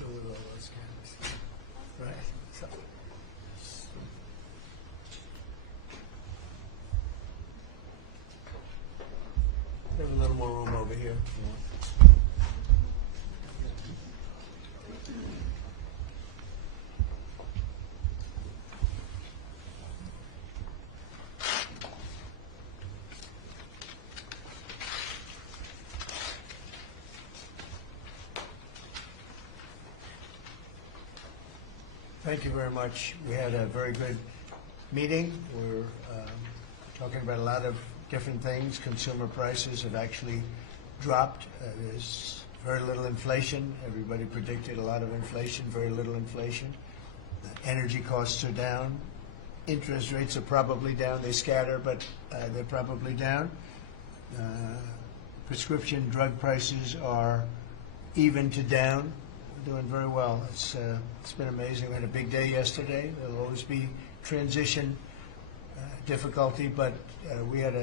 through with all those cameras. Right. So, we have a little more room over here. Thank you very much. We had a very good meeting. We're talking about a lot of different things. Consumer prices have actually dropped. There's very little inflation. Everybody predicted a lot of inflation, very little inflation. Energy costs are down. Interest rates are probably down. They scatter, but they're probably down. Prescription drug prices are even to down. We're doing very well. It's been amazing. We had a big day yesterday. There'll always be transition difficulty, but we had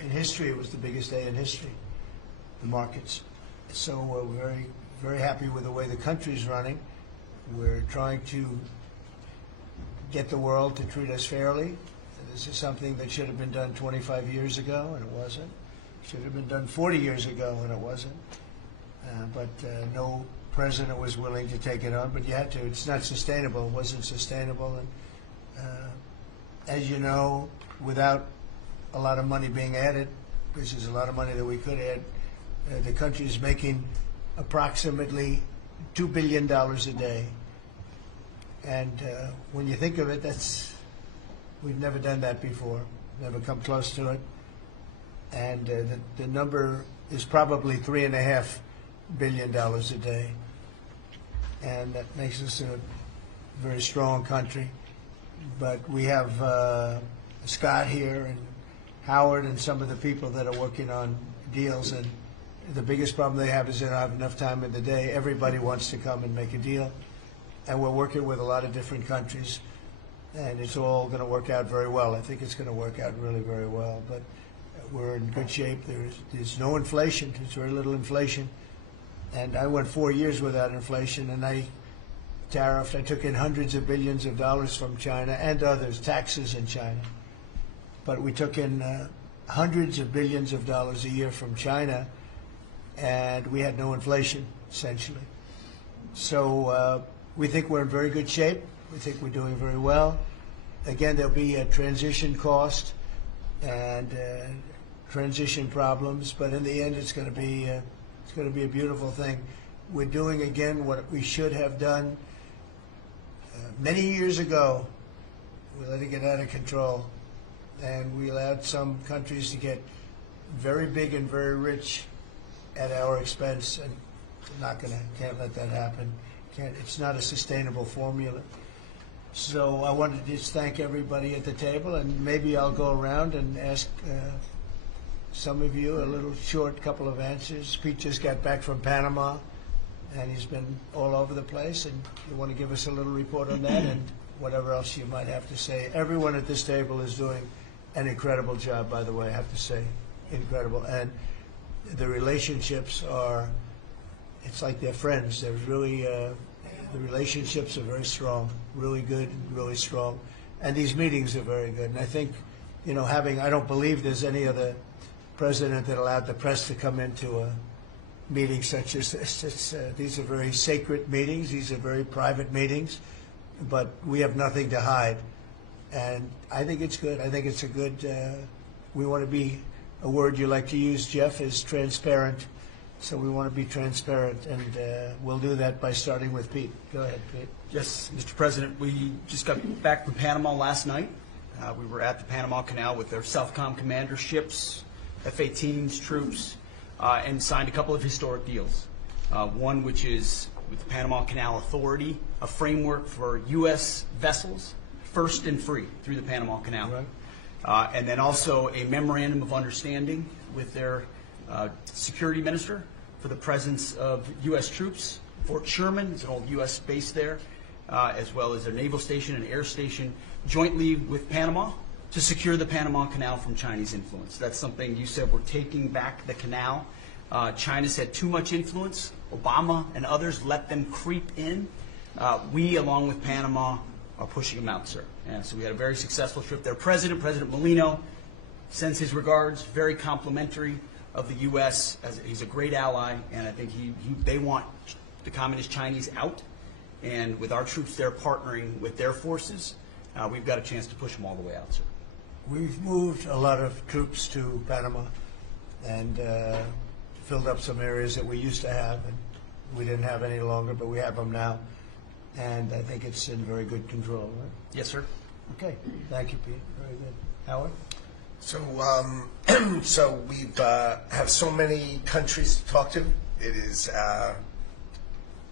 in history, it was the biggest day in history, the markets. So we're very, very happy with the way the country's running. We're trying to get the world to treat us fairly. This is something that should have been done 25 years ago, and it wasn't. Should have been done 40 years ago, and it wasn't. But no president was willing to take it on, but you had to. It's not sustainable. It wasn't sustainable. And as you know, without a lot of money being added, which is a lot of money that we could add, the country is making approximately $2 billion a day. And when you think of it, we've never done that before, never come close to it. And the number is probably $3.5 billion a day. And that makes us a very strong country. But we have Scott here and Howard and some of the people that are working on deals, and the biggest problem they have is they don't have enough time in the day. Everybody wants to come and make a deal, and we're working with a lot of different countries, and it's all going to work out very well. I think it's going to work out really very well, but we're in good shape. There's no inflation. There's very little inflation, and I went 4 years without inflation, and I took in hundreds of billions of dollars from China and others, taxes in China. But we took in hundreds of billions of dollars a year from China, and we had no inflation, essentially. So we think we're in very good shape. We think we're doing very well. Again, there'll be a transition cost and transition problems, but in the end, it's going to be a beautiful thing. We're doing again what we should have done many years ago. We let it get out of control, and we allowed some countries to get very big and very rich at our expense, and can't let that happen. It's not a sustainable formula. So I wanted to just thank everybody at the table, and maybe I'll go around and ask some of you a little short couple of answers. Pete just got back from Panama, and he's been all over the place, and you want to give us a little report on that and whatever else you might have to say. Everyone at this table is doing an incredible job, by the way, I have to say, incredible. And the relationships it's like they're friends. They're really, the relationships are very strong, really good, really strong. And these meetings are very good. And I think, I don't believe there's any other president that allowed the press to come into a meeting such as this. These are very sacred meetings. These are very private meetings, but we have nothing to hide. And I think it's good. I think it's a good, we want to be, a word you like to use, Jeff, is transparent. So we want to be transparent, and we'll do that by starting with Pete. Go ahead, Pete. Yes, Mr. President, we just got back from Panama last night. We were at the Panama Canal with their Southcom commander ships, F-18s, troops, and signed a couple of historic deals. One which is with the Panama Canal Authority, a framework for U.S. vessels, first and free through the Panama Canal. Right. And then also a memorandum of understanding with their security minister for the presence of U.S. troops. Fort Sherman is an old U.S. base there, as well as their naval station and air station, jointly with Panama to secure the Panama Canal from Chinese influence. That's something you said, we're taking back the canal. China's had too much influence. Obama and others let them creep in. We, along with Panama, are pushing them out, sir. And so we had a very successful trip there. President Molino sends his regards, very complimentary of the U.S. He's a great ally, and I think they want the Communist Chinese out. And with our troops there partnering with their forces, we've got a chance to push them all the way out, sir. We've moved a lot of troops to Panama and filled up some areas that we used to have, and we didn't have any longer, but we have them now. And I think it's in very good control, right? Yes, sir. Okay. Thank you, Pete. Very good. Howard? So, so we've have so many countries to talk to. It is,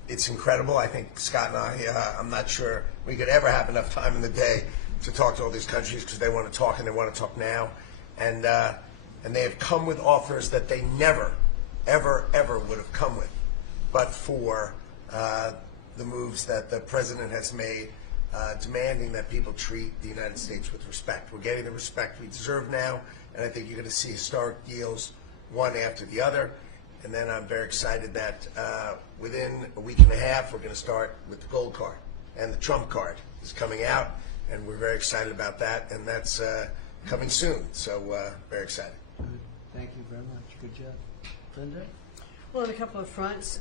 it's incredible. I think Scott and I'm not sure we could ever have enough time in the day to talk to all these countries because they want to talk and they want to talk now, and they have come with offers that they never, ever, ever would have come with, but for the moves that the president has made, demanding that people treat the United States with respect. We're getting the respect we deserve now, and I think you're going to see historic deals one after the other. And then I'm very excited that within a week and a half, we're going to start with the gold card, and the Trump card is coming out, and we're very excited about that, and that's coming soon. So very excited. Good. Thank you very much. Good job. Linda? Well, on a couple of fronts,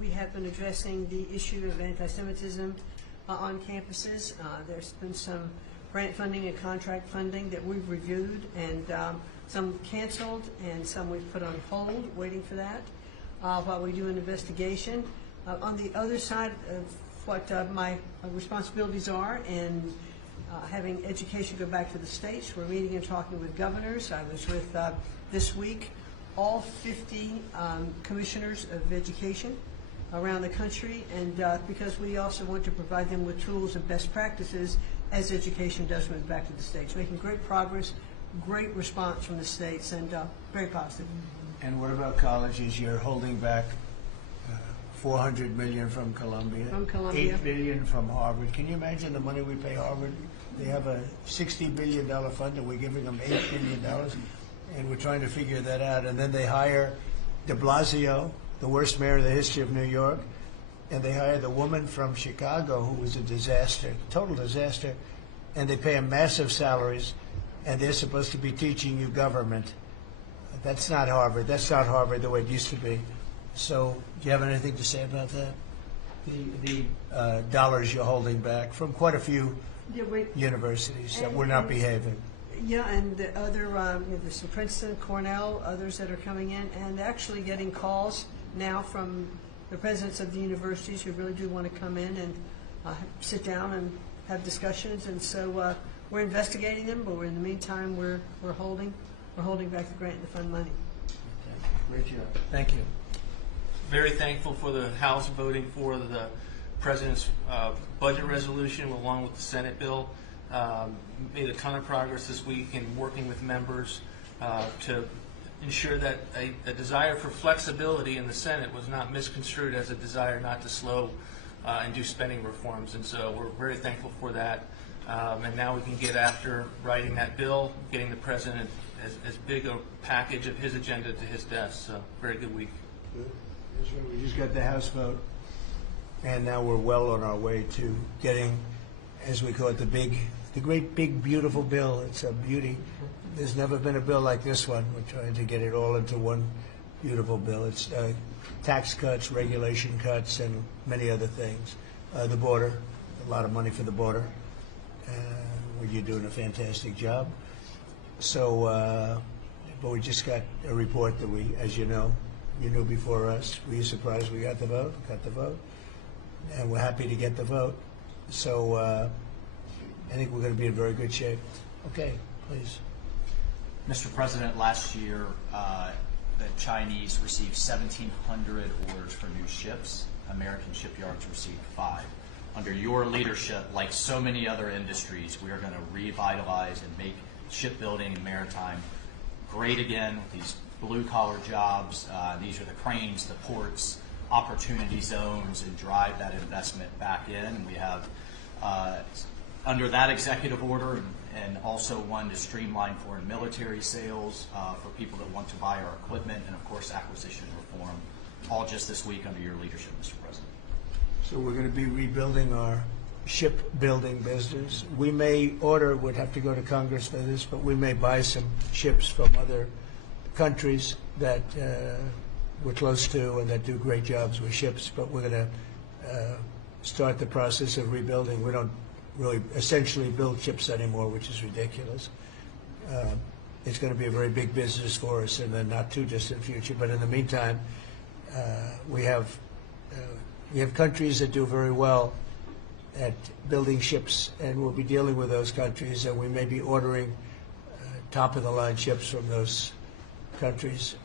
we have been addressing the issue of anti-Semitism on campuses. There's been some grant funding and contract funding that we've reviewed, and some canceled and some we've put on hold, waiting for that, while we do an investigation. On the other side of what my responsibilities are in having education go back to the states, we're meeting and talking with governors. I was with, this week, all 50 commissioners of education around the country, and because we also want to provide them with tools and best practices as education does move back to the states. Making great progress, great response from the states, and very positive. And what about colleges? You're holding back $400 million from Columbia, From Columbia. $8 billion from Harvard. Can you imagine the money we pay Harvard? They have a $60 billion fund, and we're giving them $8 billion, and we're trying to figure that out. And then they hire de Blasio, the worst mayor in the history of New York, and they hire the woman from Chicago who was a disaster, total disaster, and they pay them massive salaries, and they're supposed to be teaching you government. That's not Harvard. That's not Harvard the way it used to be. So do you have anything to say about that? The dollars you're holding back from quite a few universities that were not behaving. Yeah, and the other, there's some Princeton, Cornell, others that are coming in, and actually getting calls now from the presidents of the universities who really do want to come in and sit down and have discussions. And so we're investigating them, but in the meantime, we're holding back the grant and the fund money. Great job. Thank you. Very thankful for the House voting for the President's budget resolution along with the Senate bill. Made a ton of progress this week in working with members to ensure that a desire for flexibility in the Senate was not misconstrued as a desire not to slow and do spending reforms. And so we're very thankful for that. And now we can get after writing that bill, getting the President as big a package of his agenda to his desk. So very good week. Good. We just got the House vote, and now we're well on our way to getting, as we call it, the great big beautiful bill. It's a beauty. There's never been a bill like this one. We're trying to get it all into one beautiful bill. It's tax cuts, regulation cuts, and many other things. The border, a lot of money for the border. You're doing a fantastic job. So, but we just got a report that we, as you know, you knew before us. Were you surprised we got the vote? Got the vote, and we're happy to get the vote. So I think we're going to be in very good shape. Okay, please. Mr. President, last year the Chinese received 1,700 orders for new ships. American shipyards received 5. Under your leadership, like so many other industries, we are going to revitalize and make shipbuilding and maritime great again with these blue-collar jobs. These are the cranes, the ports, opportunity zones, and drive that investment back in. And we have under that executive order, and also one to streamline foreign military sales for people that want to buy our equipment, and of course acquisition reform, all just this week under your leadership, Mr. President. So we're going to be rebuilding our shipbuilding business. We may order, would have to go to Congress for this, but we may buy some ships from other countries that we're close to and that do great jobs with ships, but we're going to start the process of rebuilding. We don't really essentially build ships anymore, which is ridiculous. It's going to be a very big business for us in the not too distant future, but in the meantime, we have countries that do very well at building ships, and we'll be dealing with those countries, and we may be ordering top-of-the-line ships from those countries.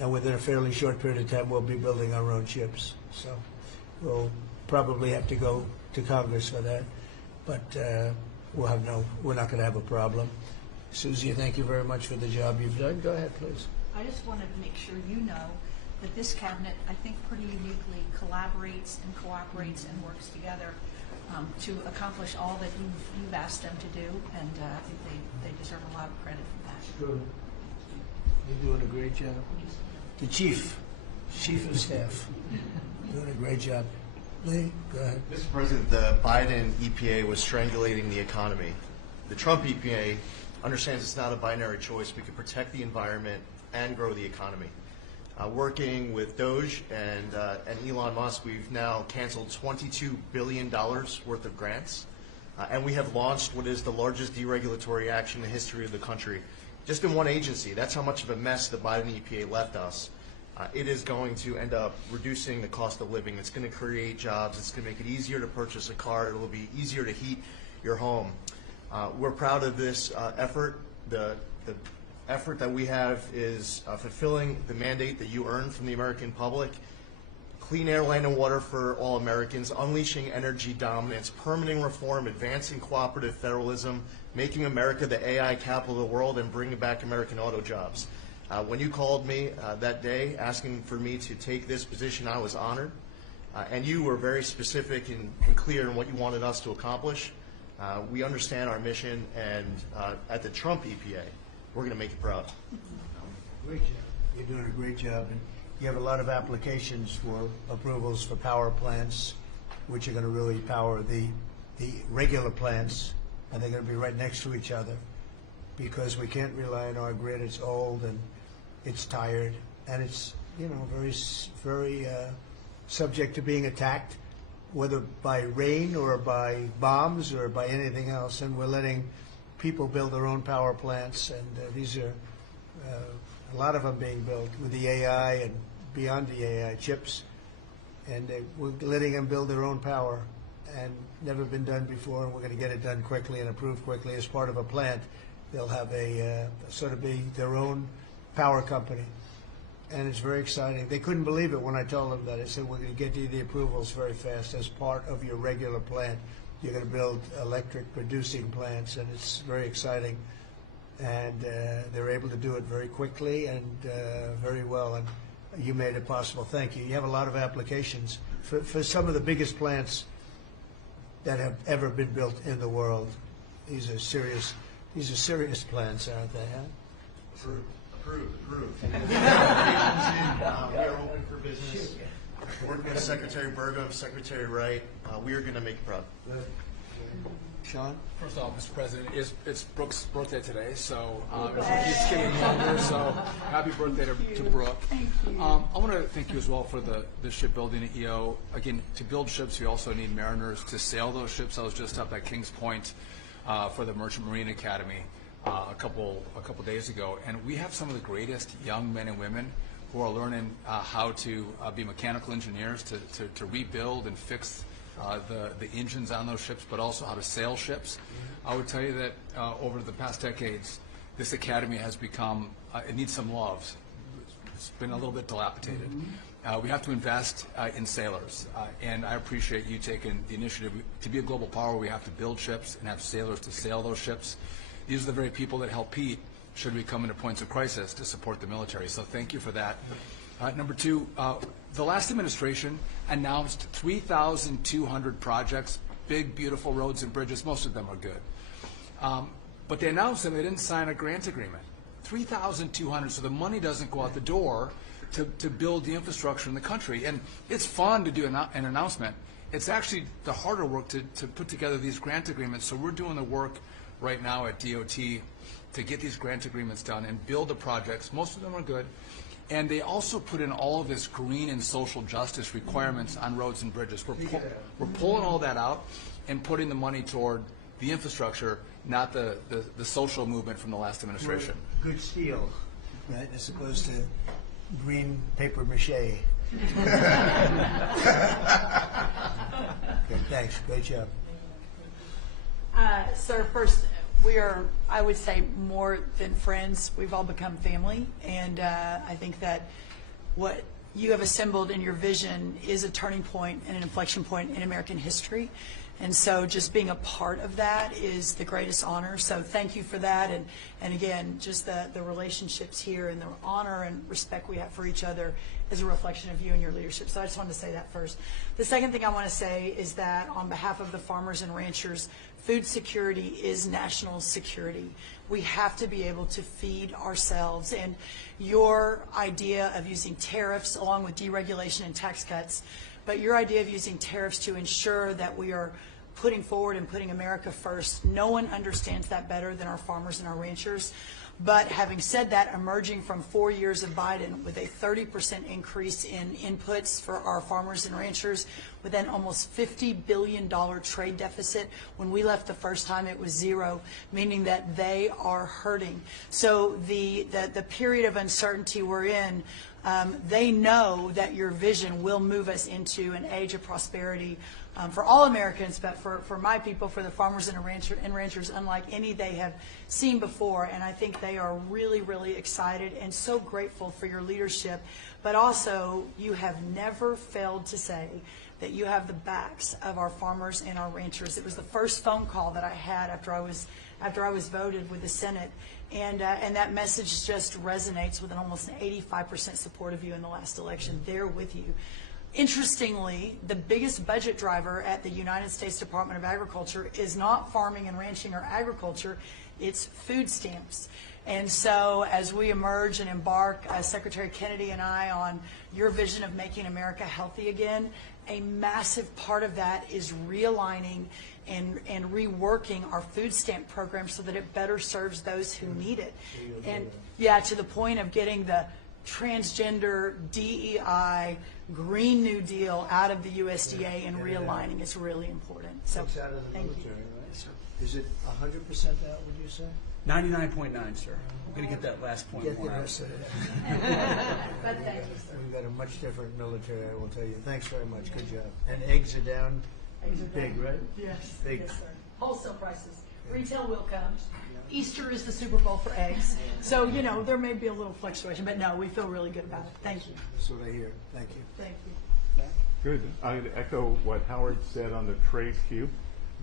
And within a fairly short period of time, we'll be building our own ships. So we'll probably have to go to Congress for that, but we're not going to have a problem. Susie, thank you very much for the job you've done. Go ahead, please. I just wanted to make sure you know that this cabinet, I think, pretty uniquely collaborates and cooperates and works together to accomplish all that you've asked them to do, and I think they deserve a lot of credit for that. Good. You're doing a great job. The chief of staff, doing a great job. Lee, go ahead. Mr. President, the Biden EPA was strangulating the economy. The Trump EPA understands it's not a binary choice. We can protect the environment and grow the economy. Working with Doge and Elon Musk, we've now canceled $22 billion worth of grants, and we have launched what is the largest deregulatory action in the history of the country. Just in one agency. That's how much of a mess the Biden EPA left us. It is going to end up reducing the cost of living. It's going to create jobs. It's going to make it easier to purchase a car. It will be easier to heat your home. We're proud of this effort. The effort that we have is fulfilling the mandate that you earned from the American public. Clean air, land, and water for all Americans, unleashing energy dominance, permitting reform, advancing cooperative federalism, making America the AI capital of the world, and bringing back American auto jobs. When you called me that day asking for me to take this position, I was honored. And you were very specific and clear in what you wanted us to accomplish. We understand our mission, and at the Trump EPA, we're going to make you proud. Great job. You're doing a great job. And you have a lot of applications for approvals for power plants, which are going to really power the regular plants, and they're going to be right next to each other, because we can't rely on our grid. It's old and it's tired, and it's very subject to being attacked, whether by rain or by bombs or by anything else. And we're letting people build their own power plants, and these are a lot of them being built with the AI and beyond the AI chips, and we're letting them build their own power, and never been done before, and we're going to get it done quickly and approved quickly as part of a plant. They'll have a sort of be their own power company, and it's very exciting. They couldn't believe it when I told them that. I said, we're going to get you the approvals very fast as part of your regular plant. You're going to build electric producing plants, and it's very exciting. And they're able to do it very quickly and very well, and you made it possible. Thank you. You have a lot of applications for some of the biggest plants that have ever been built in the world. These are serious plants, aren't they? Huh? Approved. We are open for business. Working with Secretary Burgum, Secretary Wright, we are going to make you proud. Sean? First off, Mr. President, it's Brooke's birthday today, so he's getting younger, so happy birthday to Brooke. Thank you. I want to thank you as well for the shipbuilding at EO. Again, to build ships, we also need mariners to sail those ships. I was just up at Kings Point for the Merchant Marine Academy a couple days ago, and we have some of the greatest young men and women who are learning how to be mechanical engineers, to rebuild and fix the engines on those ships, but also how to sail ships. I would tell you that over the past decades, this academy has become, it needs some love. It's been a little bit dilapidated. We have to invest in sailors, and I appreciate you taking the initiative. To be a global power, we have to build ships and have sailors to sail those ships. These are the very people that help Pete should we come into points of crisis to support the military. So thank you for that. Number two, the last administration announced 3,200 projects big, beautiful roads and bridges. Most of them are good. But they announced them, they didn't sign a grant agreement. 3,200, so the money doesn't go out the door to build the infrastructure in the country. And it's fun to do an announcement. It's actually the harder work to put together these grant agreements. So we're doing the work right now at DOT to get these grant agreements done and build the projects. Most of them are good. And they also put in all of this green and social justice requirements on roads and bridges. We're pulling all that out and putting the money toward the infrastructure, not the social movement from the last administration. Good steel, right, as opposed to green paper mache. Okay, thanks. Great job. Sir, first, we are, I would say, more than friends. We've all become family, and I think that what you have assembled in your vision is a turning point and an inflection point in American history. And so just being a part of that is the greatest honor. So thank you for that. And again, just the relationships here and the honor and respect we have for each other is a reflection of you and your leadership. So I just wanted to say that first. The second thing I want to say is that on behalf of the farmers and ranchers, food security is national security. We have to be able to feed ourselves. And your idea of using tariffs along with deregulation and tax cuts, but your idea of using tariffs to ensure that we are putting forward and putting America first, no one understands that better than our farmers and our ranchers. But having said that, emerging from 4 years of Biden with a 30% increase in inputs for our farmers and ranchers, with an almost $50 billion trade deficit. When we left the first time, it was zero, meaning that they are hurting. So the period of uncertainty we're in, they know that your vision will move us into an age of prosperity for all Americans, but for my people, for the farmers and ranchers, unlike any they have seen before. And I think they are really, really excited and so grateful for your leadership. But also, you have never failed to say that you have the backs of our farmers and our ranchers. It was the first phone call that I had after I was voted with the Senate. And that message just resonates with an almost 85% support of you in the last election. They're with you. Interestingly, the biggest budget driver at the United States Department of Agriculture is not farming and ranching or agriculture, it's food stamps. And so as we emerge and embark, Secretary Kennedy and I, on your vision of making America healthy again, a massive part of that is realigning and reworking our food stamp program so that it better serves those who need it. And yeah, to the point of getting the transgender, DEI, Green New Deal out of the USDA and realigning is really important. So It's out of the thank military, you. right? Yes, sir. Is it 100% out, would you say? 99.9, sir. I'm going to get that last point Get the more out. rest of it. But thank you, sir. We've got a much different military, I will tell you. Thanks very much. Good job. And eggs are down. Eggs are Big, down. right? Yes, Big. yes, sir. Wholesale prices. Retail will come. Easter is the Super Bowl for eggs. So, you know, there may be a little fluctuation, but no, we feel really good about it. Thank you. That's what I hear. Thank you. Thank you. Good. I'd echo what Howard said on the trade queue,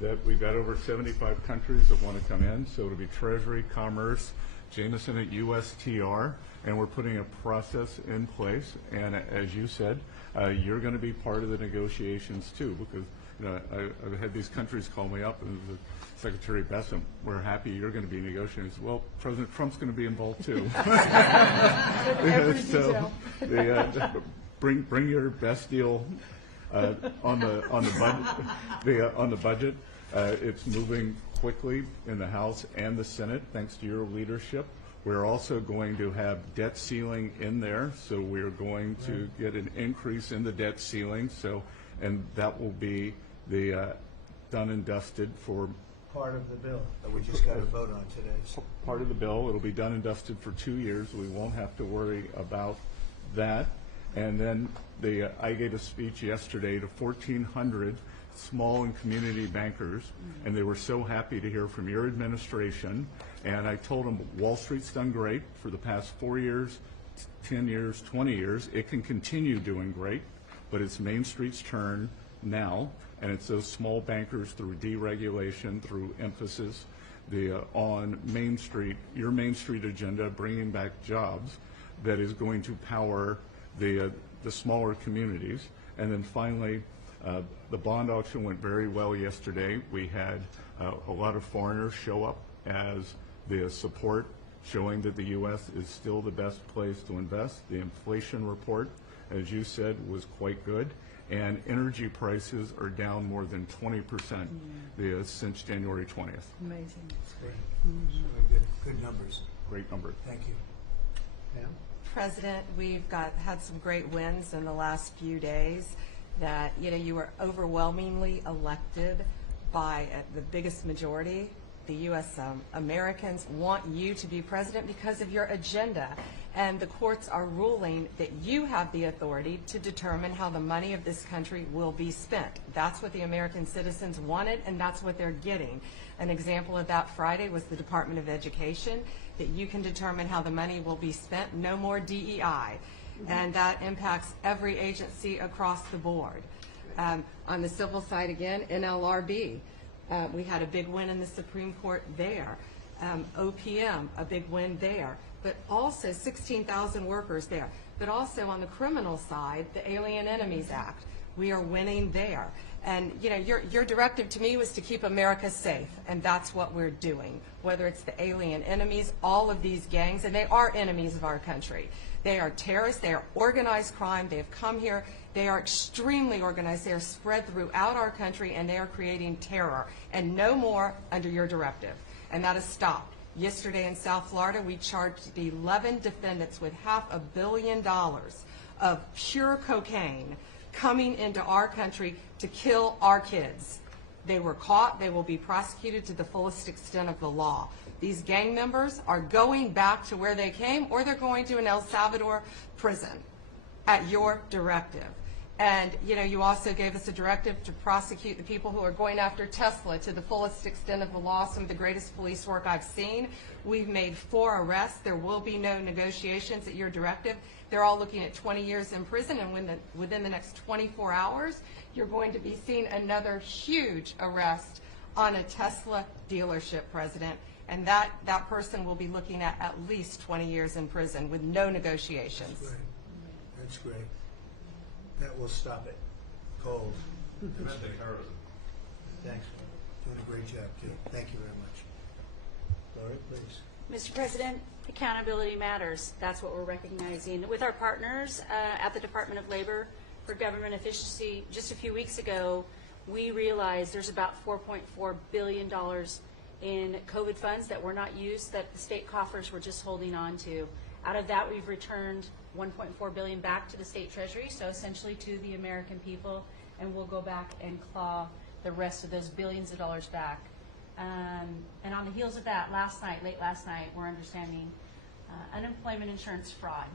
that we've got over 75 countries that want to come in. So it'll be Treasury, Commerce, Jameson at USTR, and we're putting a process in place. And as you said, you're going to be part of the negotiations too, because you know, I've had these countries call me up and Secretary Bessem, we're happy you're going to be negotiating. Well, President Trump's going to be involved too. So bring your best deal on the budget. It's moving quickly in the House and the Senate, thanks to your leadership. We're also going to have debt ceiling in there, so we're going to get an increase in the debt ceiling. So, and that will be the done and dusted for Part of the bill that we just got to vote on today. So part of the bill. It'll be done and dusted for 2 years. We won't have to worry about that. And then I gave a speech yesterday to 1,400 small and community bankers, and they were so happy to hear from your administration. And I told them Wall Street's done great for the past 4 years, 10 years, 20 years. It can continue doing great, but it's Main Street's turn now, and it's those small bankers through deregulation, through emphasis on Main Street, your Main Street agenda, bringing back jobs, that is going to power the smaller communities. And then finally, The bond auction went very well yesterday. We had a lot of foreigners show up as the support, showing that the U.S. is still the best place to invest. The inflation report, as you said, was quite good. And energy prices are down more than 20% since January 20th. Amazing. Great. Good numbers. Great number. Thank you. Pam? President, we've had some great wins in the last few days that, you were overwhelmingly elected by the biggest majority. The U.S. Americans want you to be president because of your agenda. And the courts are ruling that you have the authority to determine how the money of this country will be spent. That's what the American citizens wanted, and that's what they're getting. An example of that Friday was the Department of Education, that you can determine how the money will be spent. No more DEI. And that impacts every agency across the board. On the civil side again, NLRB. We had a big win in the Supreme Court there. OPM, a big win there. But also 16,000 workers there. But also on the criminal side, the Alien Enemies Act. We are winning there. And your directive to me was to keep America safe, and that's what we're doing. Whether it's the alien enemies, all of these gangs, and they are enemies of our country. They are terrorists, they are organized crime, they have come here, they are extremely organized, they are spread throughout our country, and they are creating terror. And no more under your directive. And that has stopped. Yesterday in South Florida, we charged 11 defendants with $500 million of pure cocaine coming into our country to kill our kids. They were caught. They will be prosecuted to the fullest extent of the law. These gang members are going back to where they came, or they're going to an El Salvador prison at your directive. And, you also gave us a directive to prosecute the people who are going after Tesla to the fullest extent of the law, some of the greatest police work I've seen. We've made 4 arrests. There will be no negotiations at your directive. They're all looking at 20 years in prison, and within the next 24 hours, you're going to be seeing another huge arrest on a Tesla dealership, President. And that person will be looking at least 20 years in prison with no negotiations. That's great. That's great. That will stop it. Cold. Domestic terrorism. Thanks. Doing a great job, too. Thank you very much. Laurie, please. Mr. President, accountability matters. That's what we're recognizing. With our partners at the Department of Labor for Government Efficiency, just a few weeks ago, we realized there's about $4.4 billion in COVID funds that were not used, that the state coffers were just holding on to. Out of that, we've returned $1.4 billion back to the state treasury, so essentially to the American people, and we'll go back and claw the rest of those billions of dollars back. And on the heels of that, late last night, we're understanding unemployment insurance fraud.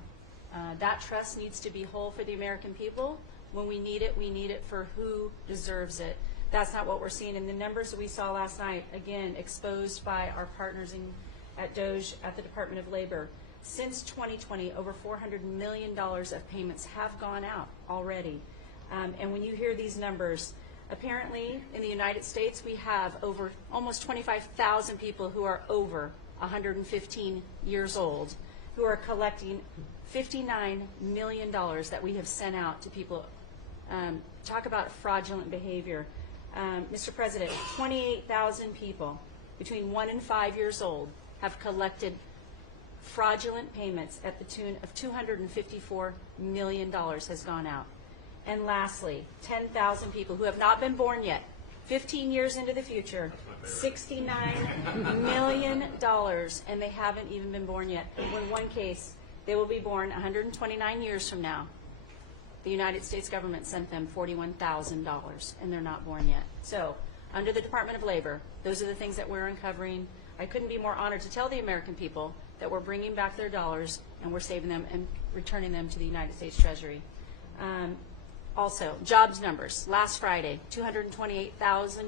That trust needs to be whole for the American people. When we need it for who deserves it. That's not what we're seeing in the numbers that we saw last night, again, exposed by our partners at DOJ at the Department of Labor. Since 2020, over $400 million of payments have gone out already. And when you hear these numbers, apparently in the United States, we have over almost 25,000 people who are over 115 years old who are collecting $59 million that we have sent out to people. Talk about fraudulent behavior. Mr. President, 28,000 people between 1 and 5 years old have collected fraudulent payments at the tune of $254 million has gone out. And lastly, 10,000 people who have not been born yet, 15 years into the future, $69 million, and they haven't even been born yet. In one case, they will be born 129 years from now. The United States government sent them $41,000, and they're not born yet. So, under the Department of Labor, those are the things that we're uncovering. I couldn't be more honored to tell the American people that we're bringing back their dollars, and we're saving them and returning them to the United States Treasury. Also, jobs numbers. Last Friday, 228,000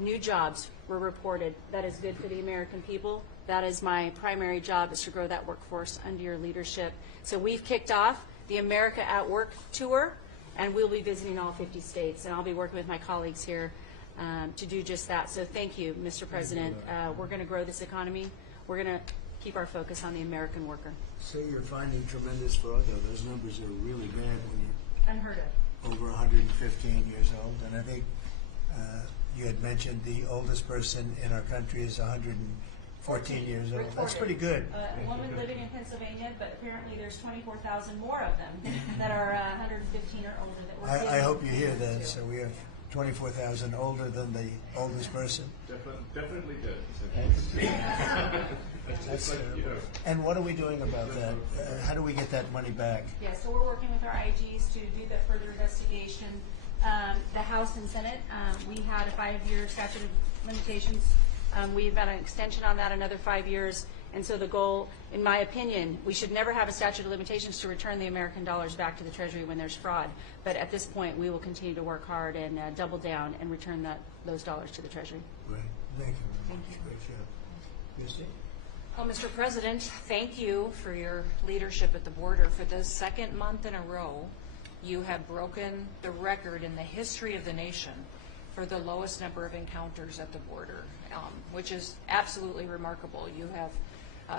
new jobs were reported. That is good for the American people. That is my primary job, is to grow that workforce under your leadership. So we've kicked off the America at Work tour, and we'll be visiting all 50 states, and I'll be working with my colleagues here to do just that. So thank you, Mr. President. We're going to grow this economy. We're going to keep our focus on the American worker. Say you're finding tremendous fraud, though. Those numbers are really bad when you... Unheard of. over 115 years old, and I think you had mentioned the oldest person in our country is 114 years old. That's pretty good. A woman living in Pennsylvania, but apparently there's 24,000 more of them that are 115 or older that we're I getting hope you hear that. to. So we have 24,000 older than the oldest person. Definitely did. That's and what are we doing about that? How do we get that money back? Yeah, so we're working with our IGs to do that further investigation. The House and Senate, we had a 5-year statute of limitations. We've got an extension on that, another 5 years. And so the goal, in my opinion, we should never have a statute of limitations to return the American dollars back to the Treasury when there's fraud. But at this point, we will continue to work hard and double down and return those dollars to the Treasury. Right. Thank you. Thank you. Great job. Christy? Well, Mr. President, thank you for your leadership at the border. For the second month in a row, you have broken the record in the history of the nation for the lowest number of encounters at the border, which is absolutely remarkable. You have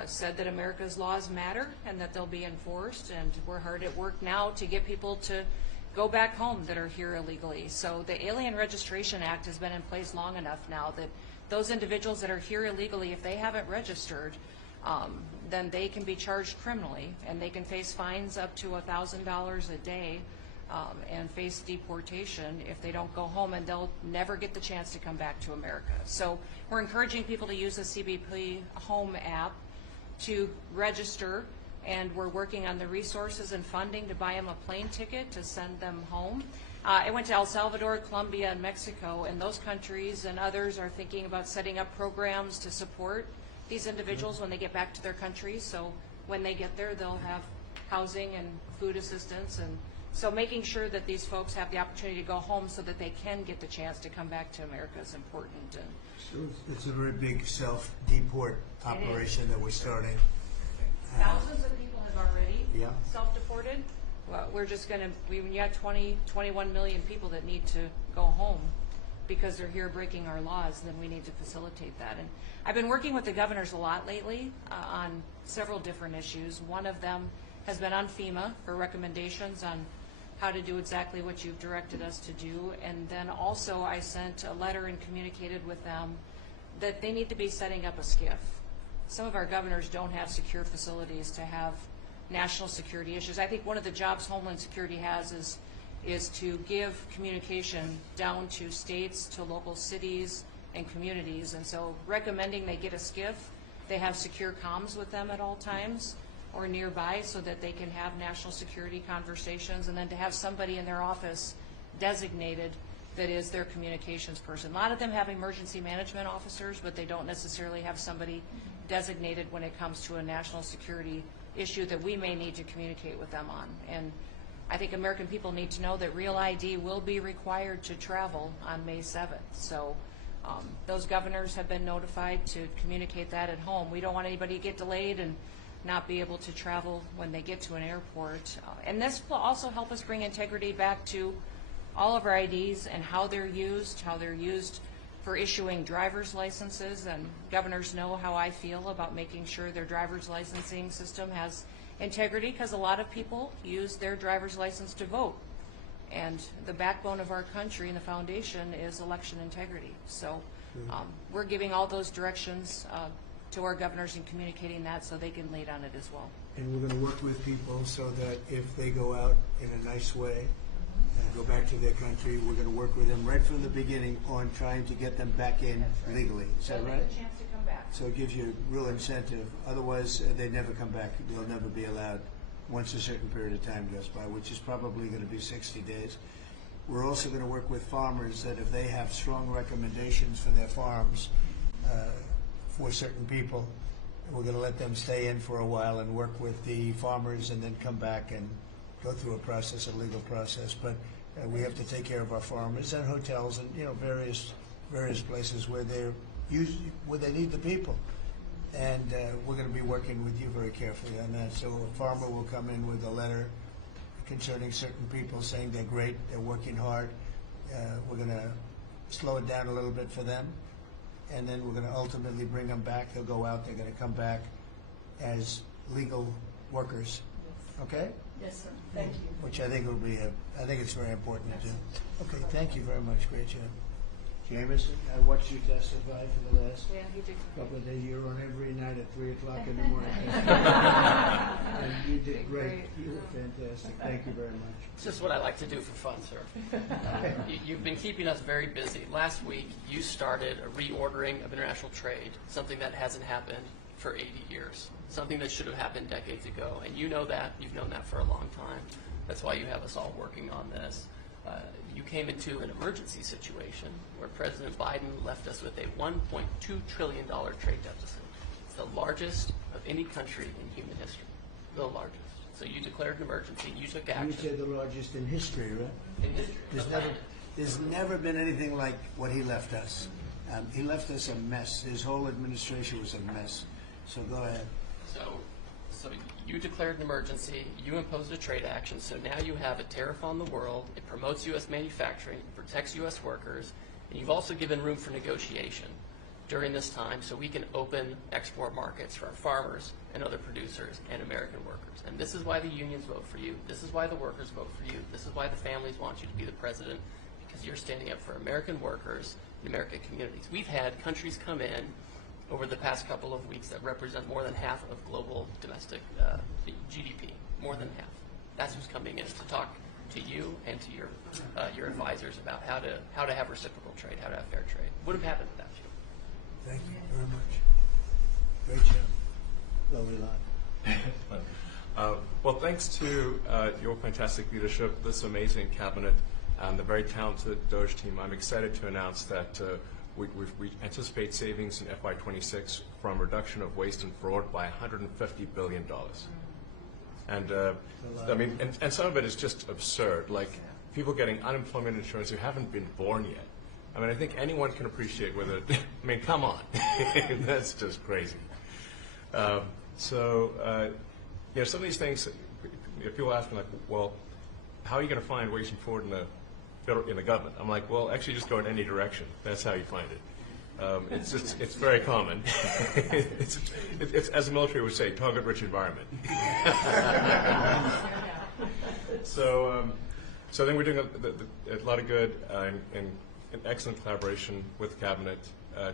said that America's laws matter and that they'll be enforced, and we're hard at work now to get people to go back home that are here illegally. So the Alien Registration Act has been in place long enough now that those individuals that are here illegally, if they haven't registered, then they can be charged criminally, and they can face fines up to $1,000 a day and face deportation if they don't go home, and they'll never get the chance to come back to America. So we're encouraging people to use the CBP Home app to register, and we're working on the resources and funding to buy them a plane ticket to send them home. I went to El Salvador, Colombia, and Mexico, and those countries and others are thinking about setting up programs to support these individuals when they get back to their countries. So when they get there, they'll have housing and food assistance, and so making sure that these folks have the opportunity to go home so that they can get the chance to come back to America is important. And So it's a very big self-deport operation that we're starting. thousands of people have already Yeah. self-deported. Well, we're just going to, when you have 21 million people that need to go home because they're here breaking our laws, then we need to facilitate that. And I've been working with the governors a lot lately on several different issues. One of them has been on FEMA for recommendations on how to do exactly what you've directed us to do. And then also I sent a letter and communicated with them that they need to be setting up a SCIF. Some of our governors don't have secure facilities to have national security issues. I think one of the jobs Homeland Security has is to give communication down to states, to local cities and communities. And so recommending they get a SCIF, they have secure comms with them at all times or nearby so that they can have national security conversations, and then to have somebody in their office designated that is their communications person. A lot of them have emergency management officers, but they don't necessarily have somebody designated when it comes to a national security issue that we may need to communicate with them on. And I think American people need to know that Real ID will be required to travel on May 7th. So those governors have been notified to communicate that at home. We don't want anybody to get delayed and not be able to travel when they get to an airport. And this will also help us bring integrity back to all of our IDs and how they're used for issuing driver's licenses. And governors know how I feel about making sure their driver's licensing system has integrity, because a lot of people use their driver's license to vote. And the backbone of our country and the foundation is election integrity. So we're giving all those directions to our governors and communicating that so they can lead on it as well. And we're going to work with people so that if they go out in a nice way and go back to their country, we're going to work with them right from the beginning on trying to get them back in legally. Is that So they right? have a chance to come back. So it gives you real incentive. Otherwise, they never come back. They'll never be allowed once a certain period of time goes by, which is probably going to be 60 days. We're also going to work with farmers that if they have strong recommendations for their farms for certain people, we're going to let them stay in for a while and work with the farmers and then come back and go through a process, a legal process. But we have to take care of our farmers and hotels and various places where where they need the people. And we're going to be working with you very carefully on that. So a farmer will come in with a letter concerning certain people saying they're great, they're working hard. We're going to slow it down a little bit for them. And then we're going to ultimately bring them back. They'll go out, they're going to come back as legal workers. Okay? Yes, sir. Thank you. which I think will be I think it's very important to do. Okay, thank you very much. Great job. Jameson, I watched you testify for the last Yeah, you did. couple of days. You were on every night at 3 o'clock in the morning. And you did great. You were fantastic. Thank you very much. It's just what I like to do for fun, sir. You've been keeping us very busy. Last week, you started a reordering of international trade, something that hasn't happened for 80 years, something that should have happened decades ago. And you know that. You've known that for a long time. That's why you have us all working on this. You came into an emergency situation where President Biden left us with a $1.2 trillion trade deficit. It's the largest of any country in human history, the largest. So you declared an emergency, you took action. You said the largest in history, right? In history. There's never been anything like what he left us. He left us a mess. His whole administration was a mess. So go ahead. So you declared an emergency, you imposed a trade action, so now you have a tariff on the world, it promotes U.S. manufacturing, it protects U.S. workers, and you've also given room for negotiation during this time so we can open export markets for our farmers and other producers and American workers. And this is why the unions vote for you, this is why the workers vote for you, this is why the families want you to be the president, because you're standing up for American workers and American communities. We've had countries come in over the past couple of weeks that represent more than half of global domestic GDP, more than half. That's who's coming in to talk to you and to your advisors about how to have reciprocal trade, how to have fair trade. Would have happened without you. Thank you very much. Great job. Lovely line. Well, thanks to your fantastic leadership, this amazing cabinet, and the very talented Doge team, I'm excited to announce that we anticipate savings in FY26 from reduction of waste and fraud by $150 billion. And I mean, and some of it is just absurd, like people getting unemployment insurance who haven't been born yet. I mean, I think anyone can appreciate whether, I mean, come on, that's just crazy. So, you know, some of these things, people ask me like, well, how are you going to find waste and fraud in the government? I'm like, well, actually just go in any direction. That's how you find it. It's very common. it's, as the military would say, target-rich environment. So I think we're doing a lot of good and excellent collaboration with the cabinet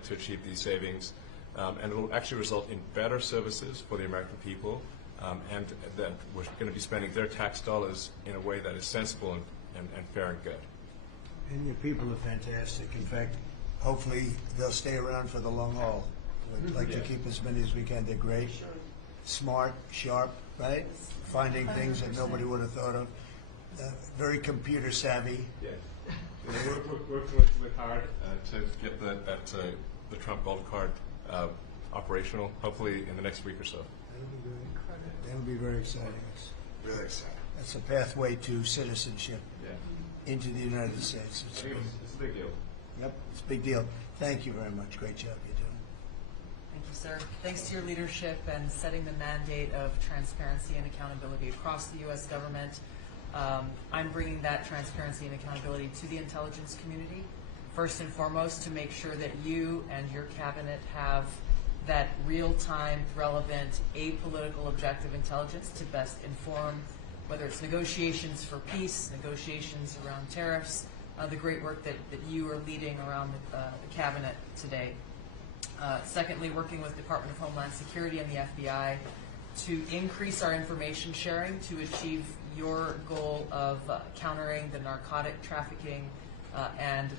to achieve these savings. And it will actually result in better services for the American people, and that we're going to be spending their tax dollars in a way that is sensible and fair and good. And your people are fantastic. In fact, hopefully they'll stay around for the long haul. We'd like to keep as many as we can. They're great, smart, sharp, right? Finding things that nobody would have thought of. Very computer savvy. Yeah. We're working hard to get the Trump Gold Card operational, hopefully in the next week or so. That'll be very exciting. Really exciting. That's a pathway to citizenship. Yeah. Into the United States. It's a big deal. Yep, it's a big deal. Thank you very much. Great job you're doing. Thank you, sir. Thanks to your leadership and setting the mandate of transparency and accountability across the U.S. government. I'm bringing that transparency and accountability to the intelligence community, first and foremost, to make sure that you and your cabinet have that real-time, relevant, apolitical, objective intelligence to best inform whether it's negotiations for peace, negotiations around tariffs, the great work that you are leading around the cabinet today. Secondly, working with Department of Homeland Security and the FBI to increase our information sharing to achieve your goal of countering the narcotic trafficking and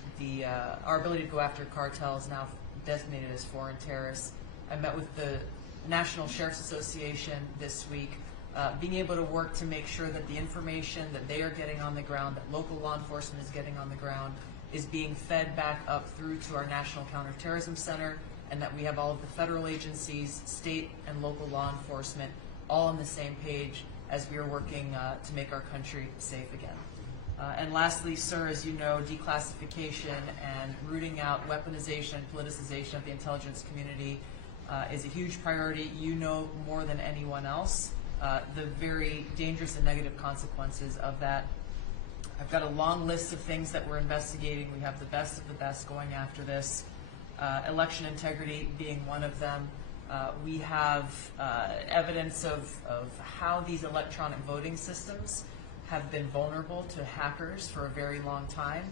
our ability to go after cartels now designated as foreign terrorists. I met with the National Sheriff's Association this week, being able to work to make sure that the information that they are getting on the ground, that local law enforcement is getting on the ground, is being fed back up through to our National Counterterrorism Center, and that we have all of the federal agencies, state and local law enforcement, all on the same page as we are working to make our country safe again. And lastly, sir, as you know, declassification and rooting out weaponization and politicization of the intelligence community is a huge priority. You know more than anyone else the very dangerous and negative consequences of that. I've got a long list of things that we're investigating. We have the best of the best going after this. Election integrity being one of them. We have evidence of how these electronic voting systems have been vulnerable to hackers for a very long time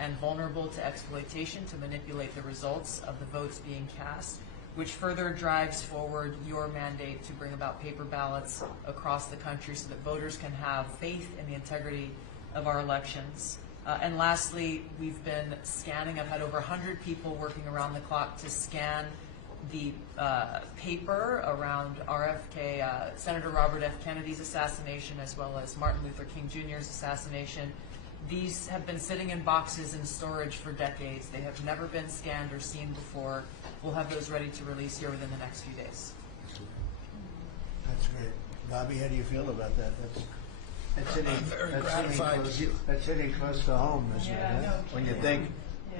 and vulnerable to exploitation to manipulate the results of the votes being cast, which further drives forward your mandate to bring about paper ballots across the country so that voters can have faith in the integrity of our elections. And lastly, we've been scanning. I've had over 100 people working around the clock to scan the paper around RFK, Senator Robert F. Kennedy's assassination, as well as Martin Luther King Jr.'s assassination. These have been sitting in boxes in storage for decades. They have never been scanned or seen before. We'll have those ready to release here within the next few days. That's great. Bobby, how do you feel about that? That's hitting close to home, isn't it? Huh? When you think,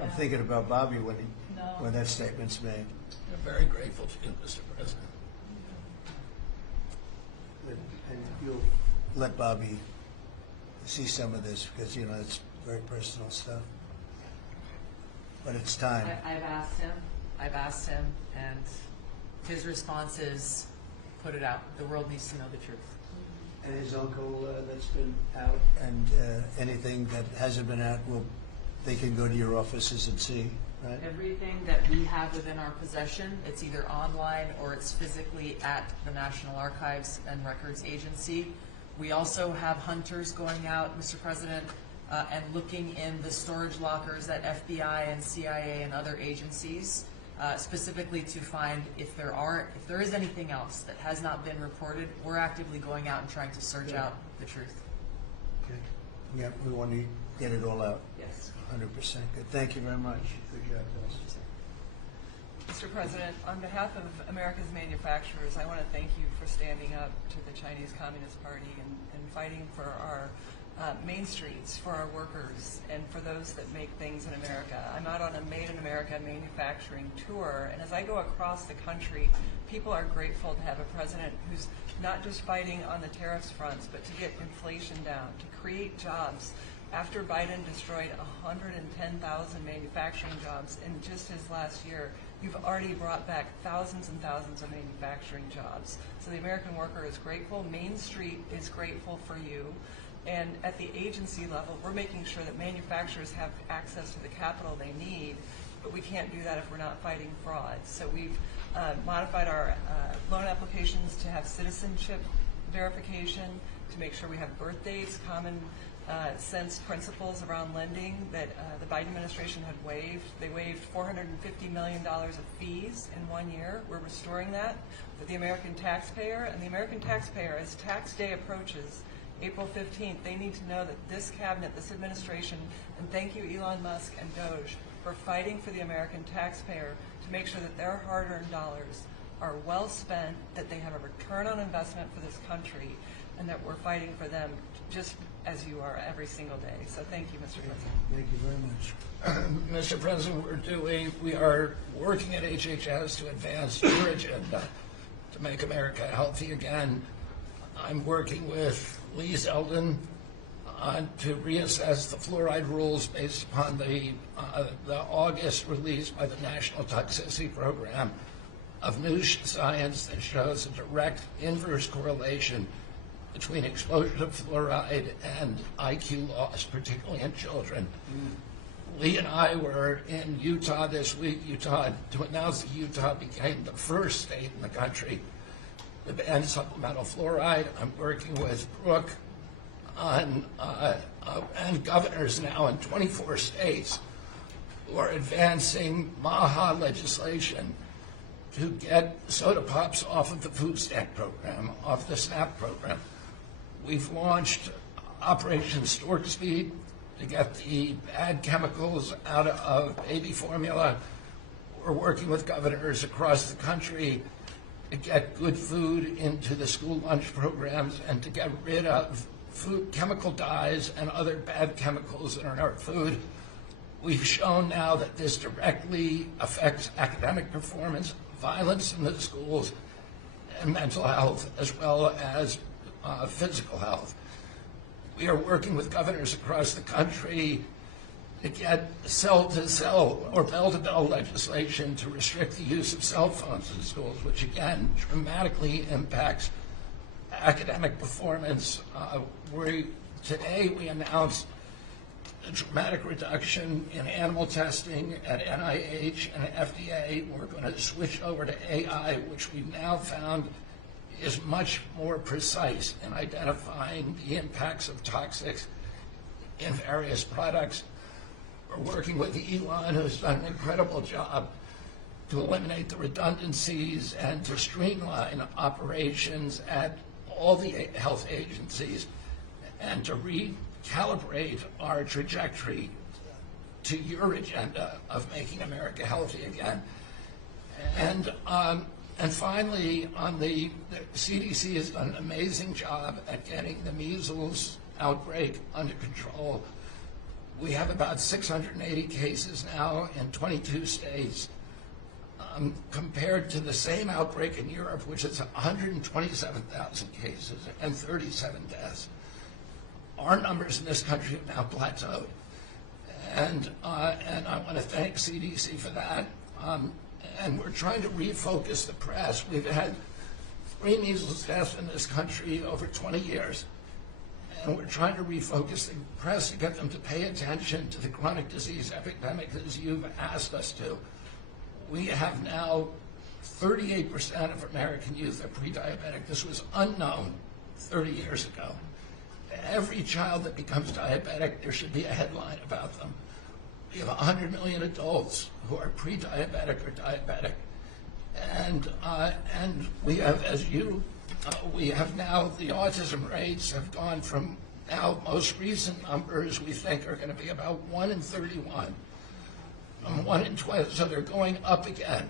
I'm thinking about Bobby when that statement's made. We're very grateful to you, Mr. President. And you'll let Bobby see some of this because, you know, it's very personal stuff. But it's time. I've asked him, and his response is, put it out. The world needs to know the truth. And his uncle that's been out, and anything that hasn't been out, they can go to your offices and see, right? Everything that we have within our possession, it's either online or it's physically at the National Archives and Records Agency. We also have hunters going out, Mr. President, and looking in the storage lockers at FBI and CIA and other agencies, specifically to find if there is anything else that has not been reported. We're actively going out and trying to search out the truth. Okay. Yeah, we want to get it all out. Yes. 100%. Good. Thank you very much. Good job, guys. Mr. President, on behalf of America's manufacturers, I want to thank you for standing up to the Chinese Communist Party and fighting for our main streets, for our workers, and for those that make things in America. I'm out on a Made in America manufacturing tour, and as I go across the country, people are grateful to have a president who's not just fighting on the tariffs fronts, but to get inflation down, to create jobs. After Biden destroyed 110,000 manufacturing jobs in just his last year, you've already brought back thousands and thousands of manufacturing jobs. So the American worker is grateful. Main Street is grateful for you. And at the agency level, we're making sure that manufacturers have access to the capital they need, but we can't do that if we're not fighting fraud. So we've modified our loan applications to have citizenship verification, to make sure we have birth dates, common sense principles around lending that the Biden administration had waived. They waived $450 million of fees in 1 year. We're restoring that for the American taxpayer. And the American taxpayer, as tax day approaches, April 15th, they need to know that this cabinet, this administration, and thank you Elon Musk and Doge for fighting for the American taxpayer to make sure that their hard-earned dollars are well spent, that they have a return on investment for this country, and that we're fighting for them just as you are every single day. So thank you, Mr. President. Thank you very much. Mr. President, we are working at HHS to advance your agenda to make America healthy again. I'm working with Lee Zeldin to reassess the fluoride rules based upon the August release by the National Toxicity Program of new science that shows a direct inverse correlation between exposure to fluoride and IQ loss, particularly in children. Lee and I were in Utah this week, to announce that Utah became the first state in the country to ban supplemental fluoride. I'm working with Brooke on, and governors now in 24 states who are advancing MAHA legislation to get soda pops off of the food stamp program, off the SNAP program. We've launched Operation Stork Speed to get the bad chemicals out of baby formula. We're working with governors across the country to get good food into the school lunch programs and to get rid of food chemical dyes and other bad chemicals that are in our food. We've shown now that this directly affects academic performance, violence in the schools, and mental health, as well as physical health. We are working with governors across the country to get cell-to-cell or bell-to-bell legislation to restrict the use of cell phones in schools, which again dramatically impacts academic performance. Today we announced a dramatic reduction in animal testing at NIH and FDA. We're going to switch over to AI, which we've now found is much more precise in identifying the impacts of toxics in various products. We're working with Elon, who's done an incredible job to eliminate the redundancies and to streamline operations at all the health agencies and to recalibrate our trajectory to your agenda of making America healthy again. And finally, the CDC has done an amazing job at getting the measles outbreak under control. We have about 680 cases now in 22 states, compared to the same outbreak in Europe, which is 127,000 cases and 37 deaths. Our numbers in this country have now plateaued. And I want to thank CDC for that. And we're trying to refocus the press. We've had 3 measles deaths in this country over 20 years. And we're trying to refocus the press to get them to pay attention to the chronic disease epidemic as you've asked us to. We have now 38% of American youth are pre-diabetic. This was unknown 30 years ago. Every child that becomes diabetic, there should be a headline about them. We have 100 million adults who are pre-diabetic or diabetic. And we have, we have now, the autism rates have gone from now most recent numbers we think are going to be about 1 in 31, 1 in 12, so they're going up again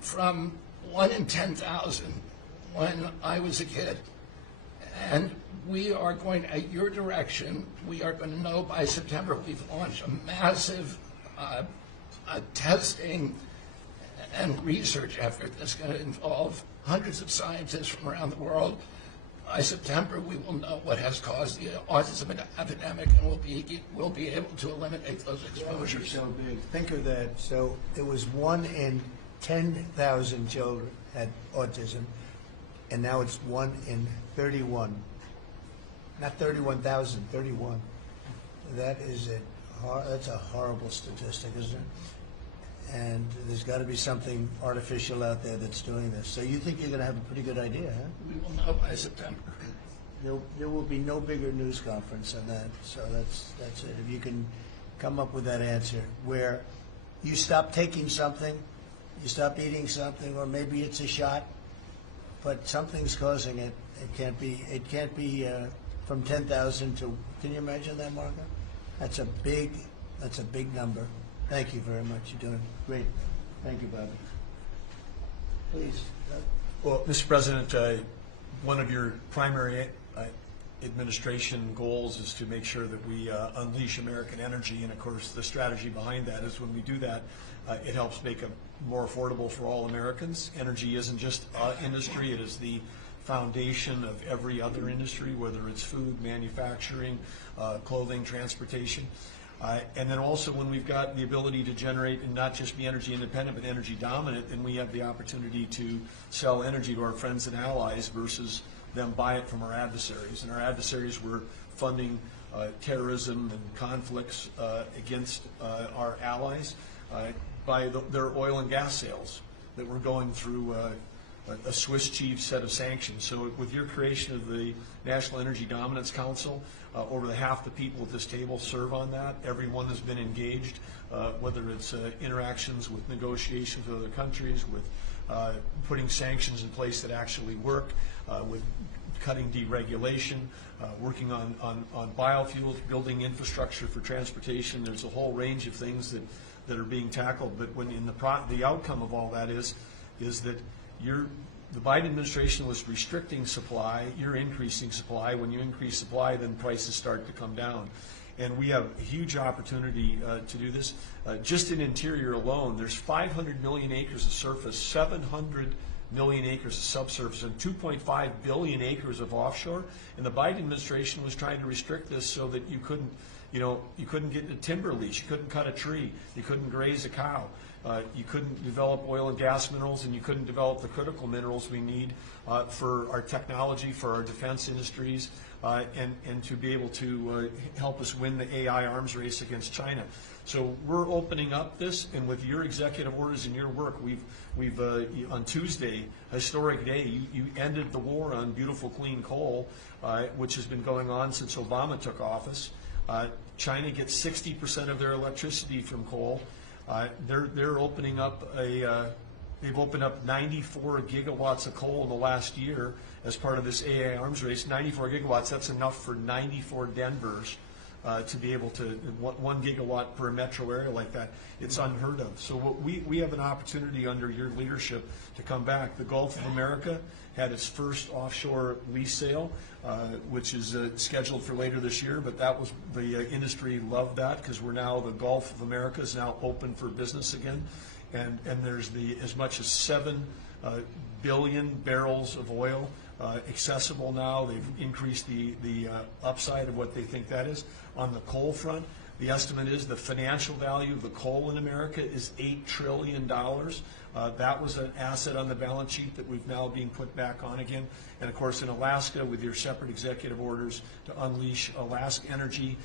from 1 in 10,000 when I was a kid. And we are going, at your direction, we are going to know by September. We've launched a massive testing and research effort that's going to involve hundreds of scientists from around the world. By September, we will know what has caused the autism epidemic, and we'll be able to eliminate those exposures. So big. Think of that. So it was 1 in 10,000 children had autism, and now it's 1 in 31. Not 31,000, 31. That is that's a horrible statistic, isn't it? And there's got to be something artificial out there that's doing this. So you think you're going to have a pretty good idea, huh? We will know by September. There will be no bigger news conference on that. So that's it. If you can come up with that answer where you stop taking something, you stop eating something, or maybe it's a shot, but something's causing it. It can't be from 10,000 to. Can you imagine that, Marco? That's a big number. Thank you very much. You're doing great. Thank you, Bobby. Please. Well, Mr. President, one of your primary administration goals is to make sure that we unleash American energy, and of course the strategy behind that is when we do that, it helps make it more affordable for all Americans. Energy isn't just industry, it is the foundation of every other industry, whether it's food, manufacturing, clothing, transportation. And then also when we've got the ability to generate and not just be energy independent but energy dominant, then we have the opportunity to sell energy to our friends and allies versus them buy it from our adversaries. And our adversaries were funding terrorism and conflicts against our allies by their oil and gas sales that were going through a Swiss cheese set of sanctions. So with your creation of the National Energy Dominance Council, over half the people at this table serve on that. Everyone has been engaged, whether it's interactions with negotiations with other countries, with putting sanctions in place that actually work, with cutting deregulation, working on biofuels, building infrastructure for transportation. There's a whole range of things that are being tackled. But when in the outcome of all that is that the Biden administration was restricting supply, you're increasing supply. When you increase supply, then prices start to come down. And we have a huge opportunity to do this. Just in interior alone, there's 500 million acres of surface, 700 million acres of subsurface, and 2.5 billion acres of offshore. And the Biden administration was trying to restrict this so that you couldn't You know, you couldn't get a timber lease, you couldn't cut a tree, you couldn't graze a cow, you couldn't develop oil and gas minerals, and you couldn't develop the critical minerals we need for our technology, for our defense industries, and to be able to help us win the AI arms race against China. So we're opening up this, and with your executive orders and your work, we've on Tuesday, historic day, you ended the war on beautiful clean coal, which has been going on since Obama took office. China gets 60% of their electricity from coal. They're opening up they've opened up 94 gigawatts of coal in the last year as part of this AI arms race. 94 gigawatts, that's enough for 94 Denvers to be able to, 1 gigawatt per metro area like that. It's unheard of. So we have an opportunity under your leadership to come back. The Gulf of America had its first offshore lease sale, which is scheduled for later this year, but that was, the industry loved that because we're now, the Gulf of America is now open for business again. And there's as much as 7 billion barrels of oil accessible now. They've increased the upside of what they think that is. On the coal front, the estimate is the financial value of the coal in America is $8 trillion. That was an asset on the balance sheet that we've now being put back on again. And of course in Alaska, with your separate executive orders to unleash Alaska energy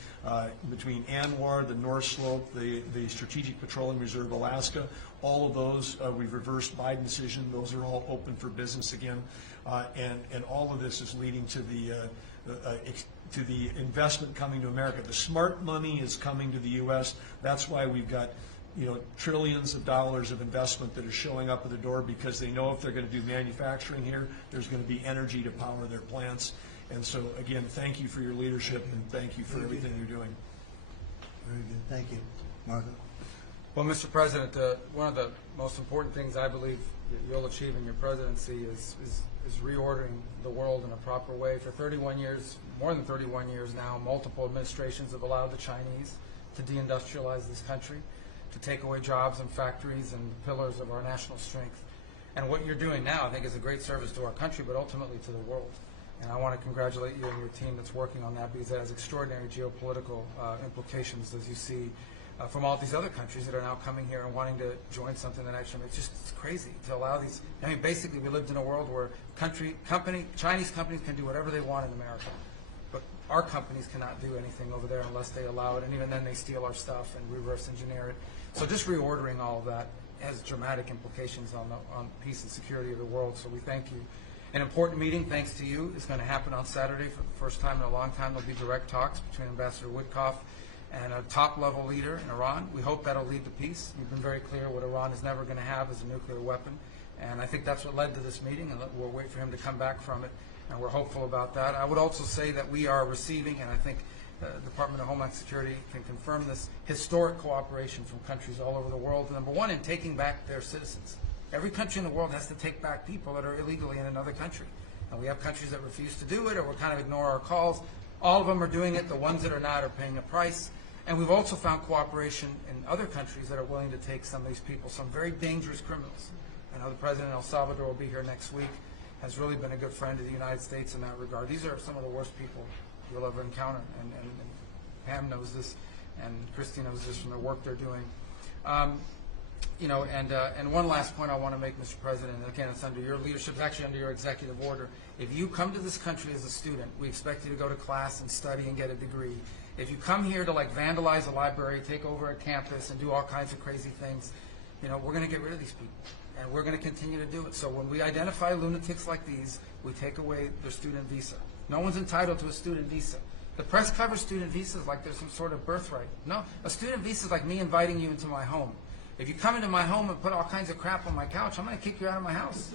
between ANWR, the North Slope, the Strategic Petroleum Reserve Alaska, all of those, we've reversed Biden decision. Those are all open for business again. And all of this is leading to the investment coming to America. The smart money is coming to the U.S. That's why we've got, you know, trillions of dollars of investment that are showing up at the door, because they know if they're going to do manufacturing here, there's going to be energy to power their plants. And so, again, thank you for your leadership, and thank you for everything you're doing. Very good. Thank you. Marco? Well, Mr. President, one of the most important things I believe you'll achieve in your presidency is reordering the world in a proper way. For 31 years, more than 31 years now, multiple administrations have allowed the Chinese to deindustrialize this country, to take away jobs and factories and the pillars of our national strength. And what you're doing now, I think, is a great service to our country, but ultimately to the world. And I want to congratulate you and your team that's working on that, because it has extraordinary geopolitical implications, as you see, from all these other countries that are now coming here and wanting to join something that actually, it's crazy to allow these. I mean, basically, we lived in a world where Chinese companies can do whatever they want in America, but our companies cannot do anything over there unless they allow it, and even then they steal our stuff and reverse engineer it. So just reordering all of that has dramatic implications on peace and security of the world, so we thank you. An important meeting, thanks to you, is going to happen on Saturday for the first time in a long time. There'll be direct talks between Ambassador Woodcock and a top-level leader in Iran. We hope that'll lead to peace. You've been very clear what Iran is never going to have is a nuclear weapon, and I think that's what led to this meeting, and we'll wait for him to come back from it, and we're hopeful about that. I would also say that we are receiving, and I think the Department of Homeland Security can confirm this, historic cooperation from countries all over the world. Number one, in taking back their citizens. Every country in the world has to take back people that are illegally in another country. And we have countries that refuse to do it or will kind of ignore our calls. All of them are doing it. The ones that are not are paying a price. And we've also found cooperation in other countries that are willing to take some of these people, some very dangerous criminals. I know the President of El Salvador will be here next week, has really been a good friend of the United States in that regard. These are some of the worst people you'll ever encounter. And Pam knows this, and Christy knows this from the work they're doing. You know, and one last point I want to make, Mr. President, again, it's under your leadership, it's actually under your executive order. If you come to this country as a student, we expect you to go to class and study and get a degree. If you come here to like vandalize a library, take over a campus, and do all kinds of crazy things, you know, we're going to get rid of these people, and we're going to continue to do it. So when we identify lunatics like these, we take away their student visa. No one's entitled to a student visa. The press covers student visas like there's some sort of birthright. No, a student visa is like me inviting you into my home. If you come into my home and put all kinds of crap on my couch, I'm going to kick you out of my house.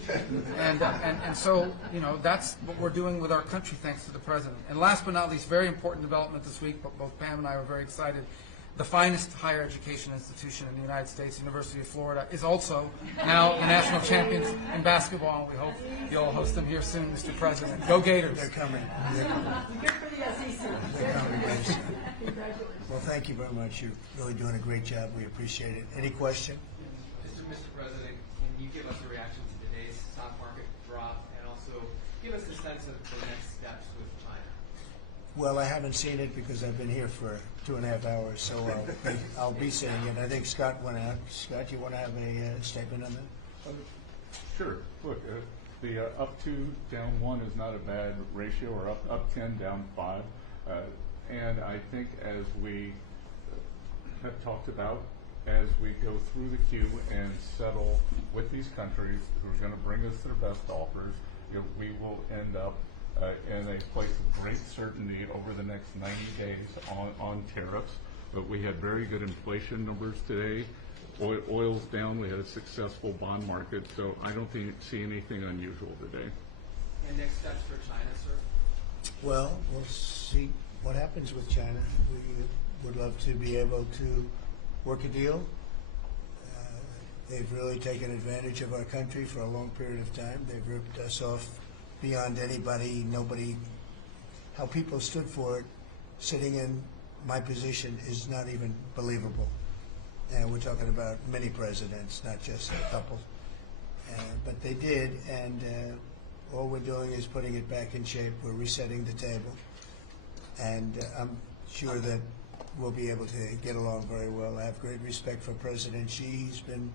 And so, you know, that's what we're doing with our country, thanks to the President. And last but not least, very important development this week, but both Pam and I are very excited. The finest higher education institution in the United States, University of Florida, is also now the national champions in basketball, and we hope you'll host them here soon, Mr. President. Go Gators. They're coming. Good for the SEC. They're coming. Well, thank you very much. You're really doing a great job. We appreciate it. Any question? Mr. President, can you give us a reaction to today's stock market drop, and also give us a sense of the next steps with China? Well, I haven't seen it because I've been here for 2.5 hours, so I'll be seeing it. I think Scott went out. Scott, you want to have a statement on that? Sure. Look, the up 2, down 1 is not a bad ratio, or up 10, down 5. And I think as we have talked about, as we go through the queue and settle with these countries who are going to bring us their best offers, we will end up in a place of great certainty over the next 90 days on tariffs. But we had very good inflation numbers today. Oil's down. We had a successful bond market. So I don't see anything unusual today. And next steps for China, sir? Well, we'll see what happens with China. We would love to be able to work a deal. They've really taken advantage of our country for a long period of time. They've ripped us off beyond nobody. How people stood for it, sitting in my position, is not even believable. And we're talking about many presidents, not just a couple. But they did, and all we're doing is putting it back in shape. We're resetting the table. And I'm sure that we'll be able to get along very well. I have great respect for President Xi. He's been,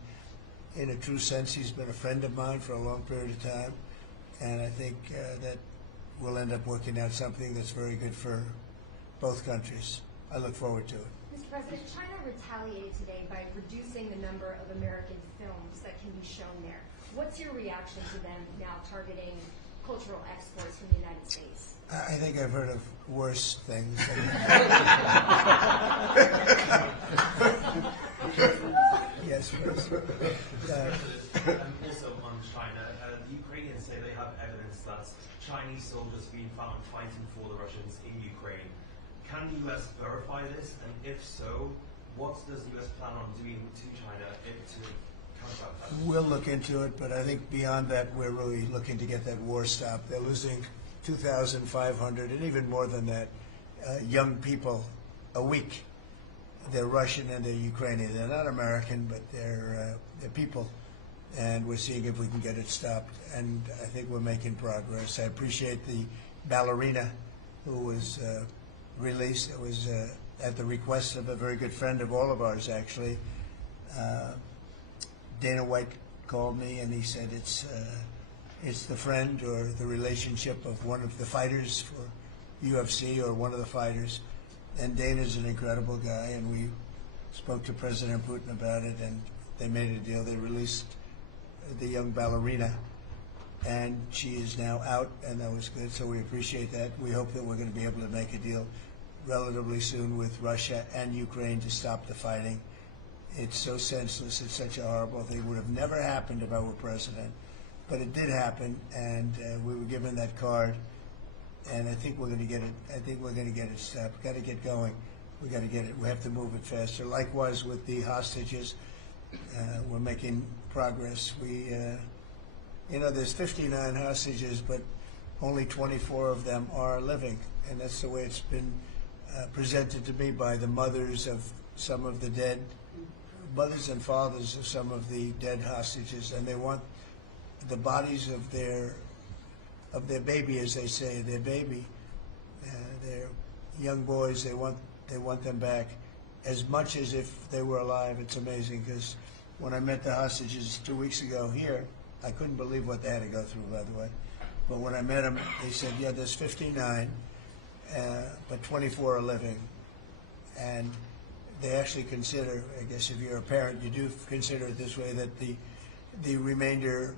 in a true sense, he's been a friend of mine for a long period of time. And I think that we'll end up working out something that's very good for both countries. I look forward to it. Mr. President, China retaliated today by reducing the number of American films that can be shown there. What's your reaction to them now targeting cultural exports from the United States? I think I've heard of worse things. Yes, please. Also on China, the Ukrainians say they have evidence that Chinese soldiers being found fighting for the Russians in Ukraine. Can the U.S. verify this? And if so, what does the U.S. plan on doing to China to counteract that? We'll look into it, but I think beyond that, we're really looking to get that war stopped. They're losing 2,500 and even more than that young people a week. They're Russian and they're Ukrainian. They're not American, but they're people. And we're seeing if we can get it stopped. And I think we're making progress. I appreciate the ballerina who was released. It was at the request of a very good friend of all of ours, actually. Dana White called me and he said it's the friend or the relationship of one of the fighters for UFC or one of the fighters. And Dana's an incredible guy, and we spoke to President Putin about it, and they made a deal. They released the young ballerina, and she is now out, and that was good, so we appreciate that. We hope that we're going to be able to make a deal relatively soon with Russia and Ukraine to stop the fighting. It's so senseless. It's such a horrible thing. It would have never happened if I were president, but it did happen, and we were given that card. And I think we're going to get it. I think we're going to get it stopped. We've got to get going. We got to get it. We have to move it faster. Likewise with the hostages, we're making progress. We, there's 59 hostages, but only 24 of them are living, and that's the way it's been presented to me by the mothers of some of the dead, mothers and fathers of some of the dead hostages, and they want the bodies of their baby, as they say, their baby, their young boys. They want them back as much as if they were alive. It's amazing because when I met the hostages 2 weeks ago here, I couldn't believe what they had to go through, by the way. But when I met them, they said, yeah, there's 59, but 24 are living. And they actually consider, I guess if you're a parent, you do consider it this way, that the remainder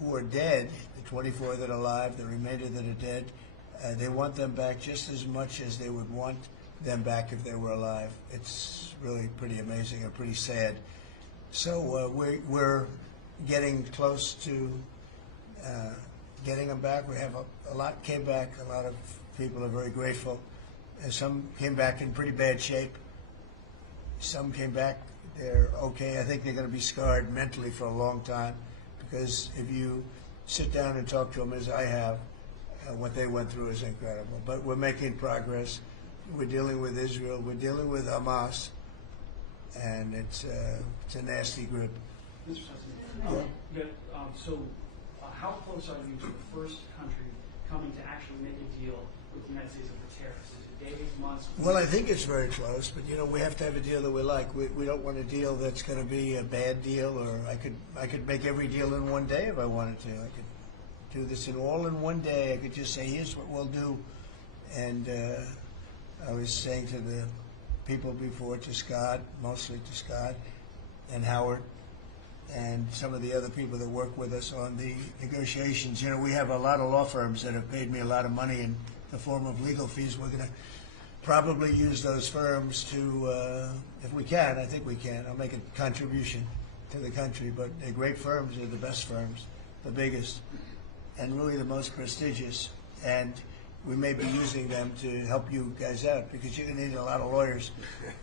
who are dead, the 24 that are alive, the remainder that are dead, they want them back just as much as they would want them back if they were alive. It's really pretty amazing and pretty sad. So we're getting close to getting them back. We have a lot came back. A lot of people are very grateful. And some came back in pretty bad shape. Some came back, they're okay. I think they're going to be scarred mentally for a long time. Because if you sit down and talk to them, as I have, what they went through is incredible. But we're making progress. We're dealing with Israel. We're dealing with Hamas, and it's a nasty grip. Mr. President, how close are you to the first country coming to actually make a deal with the United States over tariffs? Is it days, months? Well, I think it's very close, but you know, we have to have a deal that we like. We don't want a deal that's going to be a bad deal, or I could make every deal in one day if I wanted to. I could do this all in one day. I could just say, here's what we'll do. And I was saying to the people before, to Scott, mostly to Scott and Howard, and some of the other people that work with us on the negotiations. You know, we have a lot of law firms that have paid me a lot of money in the form of legal fees. We're going to probably use those firms to, if we can, I think we can. I'll make a contribution to the country, but they're great firms. They're the best firms, the biggest, and really the most prestigious. And we may be using them to help you guys out, because you're going to need a lot of lawyers.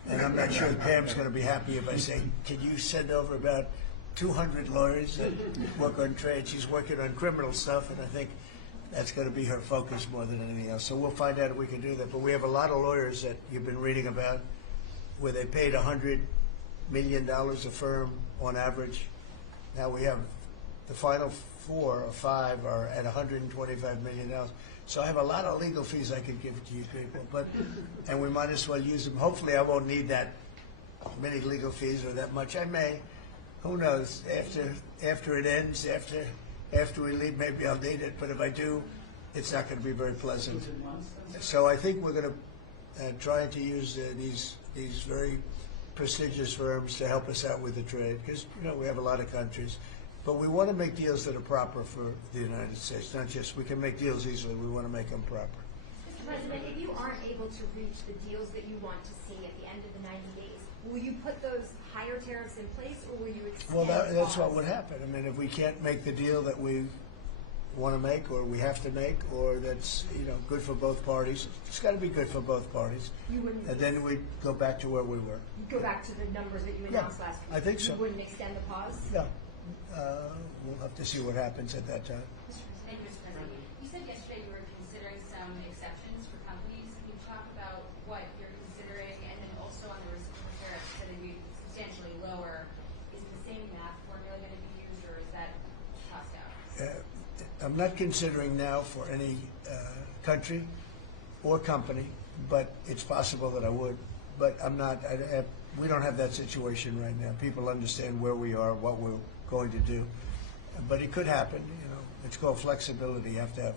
And I'm not sure Pam's going to be happy if I say, can you send over about 200 lawyers that work on trade? She's working on criminal stuff, and I think that's going to be her focus more than anything else. So we'll find out if we can do that. But we have a lot of lawyers that you've been reading about where they paid $100 million a firm on average. Now we have the final 4 or 5 are at $125 million. So I have a lot of legal fees I could give to you people, and we might as well use them. Hopefully I won't need that many legal fees or that much. I may. Who knows? After it ends, after we leave, maybe I'll need it. But if I do, it's not going to be very pleasant. So I think we're going to try to use these very prestigious firms to help us out with the trade, because you know we have a lot of countries. But we want to make deals that are proper for the United States, not just we can make deals easily. We want to make them proper. Mr. President, if you aren't able to reach the deals that you want to see at the end of the 90 days, will you put those higher tariffs in place, or will you extend? Well, that's what would happen. I mean, if we can't make the deal that we want to make, or we have to make, or that's good for both parties, it's got to be good for both parties. You wouldn't. And then we go back to where we were. You go back to the numbers that you announced last week. I think so. You wouldn't extend the pause. Yeah. We'll have to see what happens at that time. Thank you, Mr. President. You said yesterday you were considering some exceptions for companies. Can you talk about what you're considering, and then also on the reciprocal tariffs that would be substantially lower? Is the same math formula going to be used, or is that tossed out? I'm not considering now for any country or company, but it's possible that I would. But I'm not. We don't have that situation right now. People understand where we are, what we're going to do. But it could happen. It's called flexibility. You have to have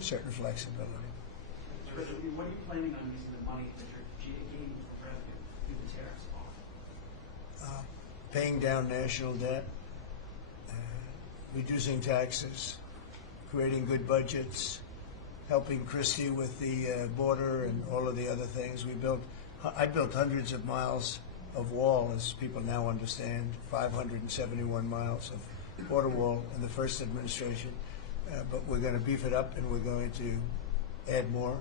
certain flexibility. What are you planning on using the money that you're gaining for revenue through the tariffs on? Paying down national debt, reducing taxes, creating good budgets, helping Christie with the border and all of the other things. I built hundreds of miles of wall, as people now understand, 571 miles of border wall in the first administration. But we're going to beef it up, and we're going to add more.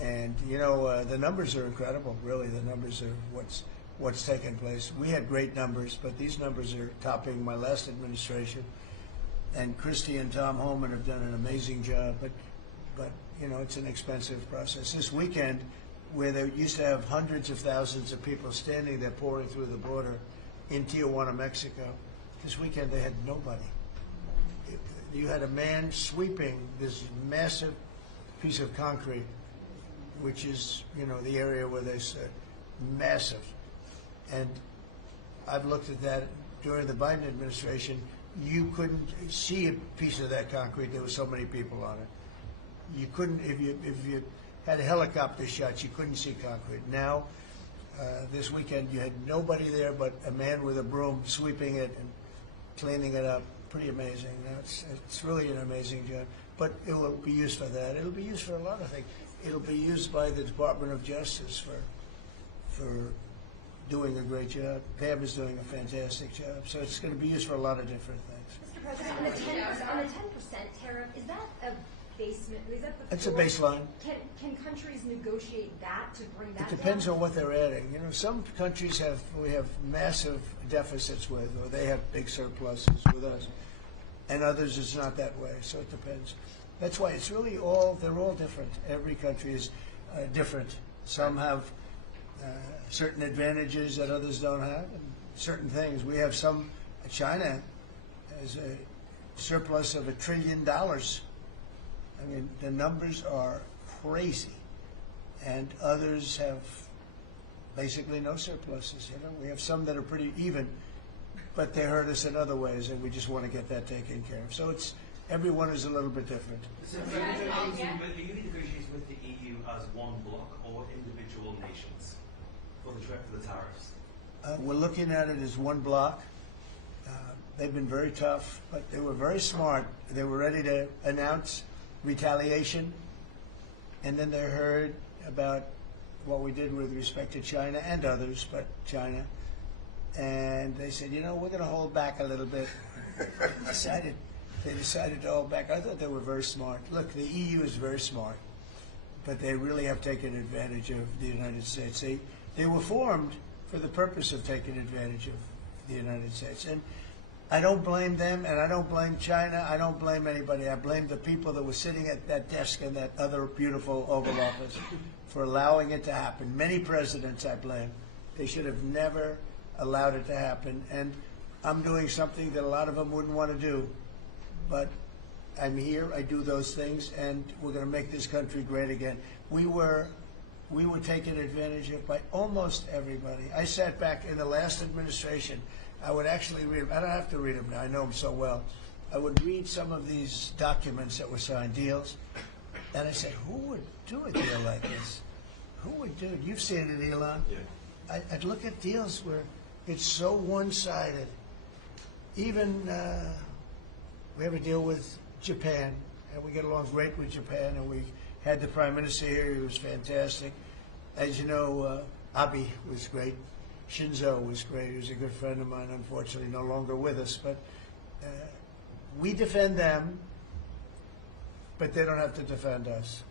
And the numbers are incredible. Really, the numbers are what's taken place. We had great numbers, but these numbers are topping my last administration. And Christie and Tom Homan have done an amazing job. But it's an expensive process. This weekend, where they used to have hundreds of thousands of people standing there pouring through the border in Tijuana, Mexico, this weekend they had nobody. You had a man sweeping this massive piece of concrete, which is, the area where they said massive. And I've looked at that during the Biden administration. You couldn't see a piece of that concrete. There were so many people on it. You couldn't, if you had helicopter shots, you couldn't see concrete. Now, this weekend, you had nobody there but a man with a broom sweeping it and cleaning it up. Pretty amazing. It's really an amazing job. But it will be used for that. It'll be used for a lot of things. It'll be used by the Department of Justice for doing a great job. Pam is doing a fantastic job. So it's going to be used for a lot of different things. Mr. President, on the 10% tariff, is that a basement? Is that the It's a floor? baseline. Can countries negotiate that to bring that It depends down? on what they're adding. Some countries we have massive deficits with, or they have big surpluses with us, and others it's not that way. So it depends. That's why it's really they're all different. Every country is different. Some have certain advantages that others don't have, and certain things. We have China has a surplus of $1 trillion. I mean, the numbers are crazy. And others have basically no surpluses. We have some that are pretty even, but they hurt us in other ways, and we just want to get that taken care of. So everyone is a little bit different. So are you negotiating with the EU as one bloc or individual nations for the tariffs? We're looking at it as one bloc. They've been very tough, but they were very smart. They were ready to announce retaliation, and then they heard about what we did with respect to China and others, but China, and they said, we're going to hold back a little bit. They decided to hold back. I thought they were very smart. Look, the EU is very smart, but they really have taken advantage of the United States. They were formed for the purpose of taking advantage of the United States. And I don't blame them, and I don't blame China. I don't blame anybody. I blame the people that were sitting at that desk in that other beautiful Oval Office for allowing it to happen. Many presidents I blame. They should have never allowed it to happen. And I'm doing something that a lot of them wouldn't want to do. But I'm here, I do those things, and we're going to make this country great again. We were taken advantage of by almost everybody. I sat back in the last administration. I would actually read them. I don't have to read them now. I know them so well. I would read some of these documents that were signed, deals, and I said, who would do a deal like this? Who would do it? You've seen it, Elon. Yeah. I'd look at deals where it's so one-sided. Even we have a deal with Japan, and we get along great with Japan, and we had the Prime Minister here. He was fantastic. As you know, Abe was great. Shinzo was great. He was a good friend of mine, unfortunately no longer with us. But we defend them, but they don't have to defend us.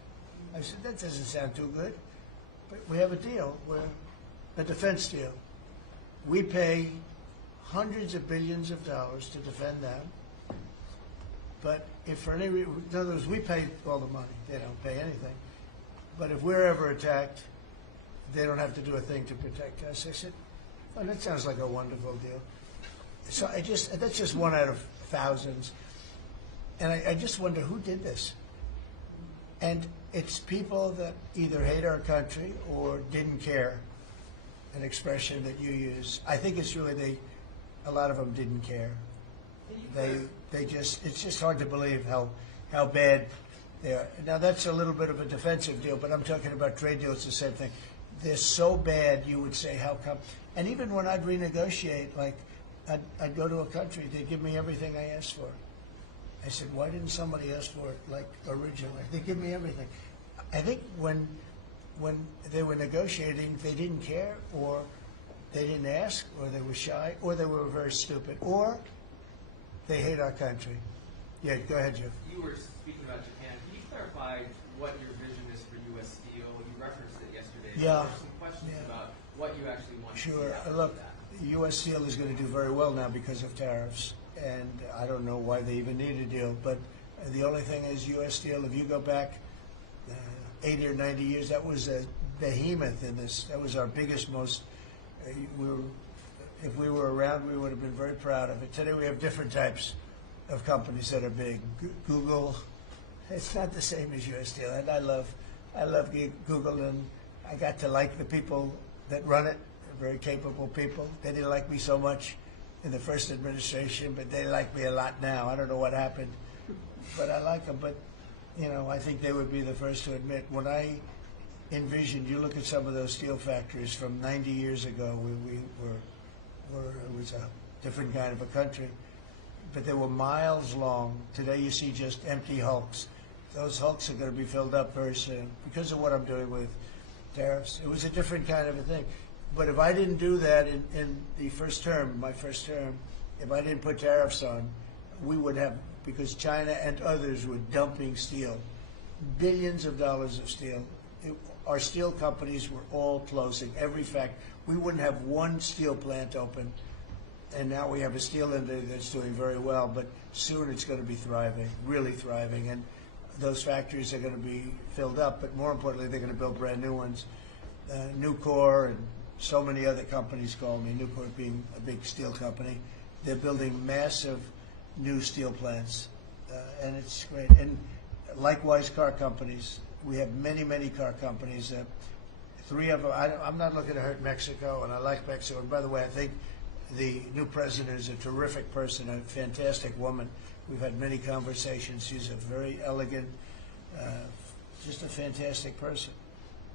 I said, that doesn't sound too good. But we have a deal, a defense deal. We pay hundreds of billions of dollars to defend them. But if for any reason, in other words, we pay all the money. They don't pay anything. But if we're ever attacked, they don't have to do a thing to protect us. I said, oh, that sounds like a wonderful deal. So that's just one out of thousands. And I just wonder who did this. And it's people that either hate our country or didn't care, an expression that you use. I think it's really a lot of them didn't care. It's just hard to believe how bad they are. Now that's a little bit of a defensive deal, but I'm talking about trade deals, the same thing. They're so bad, you would say, how come? And even when I'd renegotiate, like I'd go to a country, they'd give me everything I asked for. I said, why didn't somebody ask for it like originally? They give me everything. I think when they were negotiating, they didn't care, or they didn't ask, or they were shy, or they were very stupid, or they hate our country. Yeah, go ahead, Jeff. You were speaking about Japan. Can you clarify what your vision is for U.S. Steel? You referenced it yesterday. Yeah. There's some questions about what you actually want to see Sure. out of Look, that. U.S. Steel is going to do very well now because of tariffs, and I don't know why they even need a deal, but the only thing is U.S. Steel, if you go back 80 or 90 years, that was a behemoth in this. That was our biggest, most, if we were around, we would have been very proud of it. Today we have different types of companies that are big. Google, it's not the same as U.S. Steel, and I love Google, and I got to like the people that run it. They're very capable people. They didn't like me so much in the first administration, but they like me a lot now. I don't know what happened, but I like them. But I think they would be the first to admit, when I envisioned, you look at some of those steel factories from 90 years ago, it was a different kind of a country, but they were miles long. Today you see just empty hulks. Those hulks are going to be filled up very soon because of what I'm doing with tariffs. It was a different kind of a thing. But if I didn't do that in the first term, my first term, if I didn't put tariffs on, we would have, because China and others were dumping steel, billions of dollars of steel. Our steel companies were all closing. Every fact, we wouldn't have one steel plant open, and now we have a steel industry that's doing very well, but soon it's going to be thriving, really thriving, and those factories are going to be filled up, but more importantly, they're going to build brand new ones. Nucor and so many other companies call me, Nucor being a big steel company. They're building massive new steel plants, and it's great. And likewise, car companies. we have many, many car companies. 3 of them, I'm not looking to hurt Mexico, and I like Mexico. And by the way, I think the new president is a terrific person, a fantastic woman. We've had many conversations. She's a very elegant, just a fantastic person.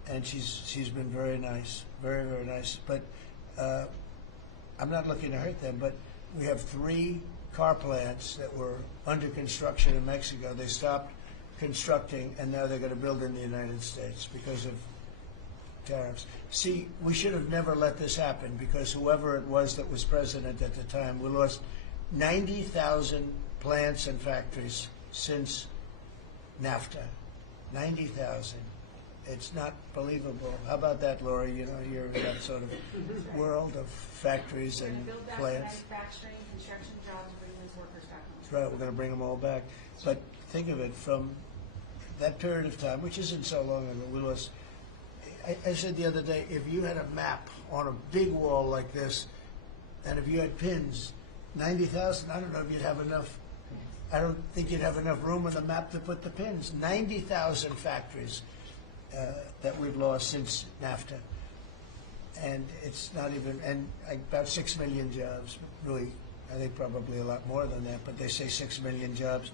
And she's been very nice, very, very nice. But I'm not looking to hurt them, but we have 3 car plants that were under construction in Mexico. They stopped constructing, and now they're going to build in the United States because of tariffs. See, we should have never let this happen, because whoever it was that was president at the time, we lost 90,000 plants and factories since NAFTA. 90,000. It's not believable. How about that, Laura? You know, you're in that sort of world of factories and Build back plants. manufacturing, construction jobs, bring those workers back home. That's right, we're going to bring them all back. But think of it, from that period of time, which isn't so long ago, we lost. I said the other day, if you had a map on a big wall like this, and if you had pins, 90,000, I don't know if you'd have enough. I don't think you'd have enough room on the map to put the pins. 90,000 factories that we've lost since NAFTA. And it's not even, and about 6 million jobs, really, I think probably a lot more than that, but they say 6 million jobs.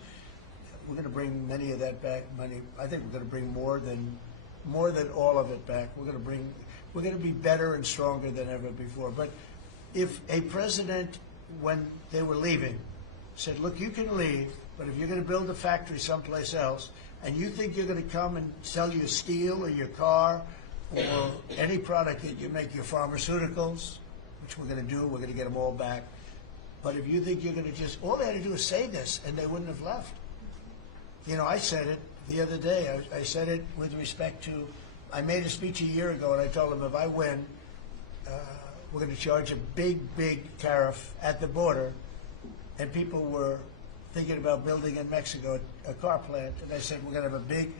We're going to bring many of that back. I think we're going to bring more than all of it back. We're going to be better and stronger than ever before. But if a president, when they were leaving, said, look, you can leave, but if you're going to build a factory someplace else, and you think you're going to come and sell your steel or your car or any product that you make, your pharmaceuticals, which we're going to do, we're going to get them all back. But if you think you're going to just, all they had to do is say this, and they wouldn't have left. You know, I said it the other day. I said it with respect to, I made a speech a year ago, and I told them if I win, we're going to charge a big, big tariff at the border. And people were thinking about building in Mexico a car plant. And I said, we're going to have a big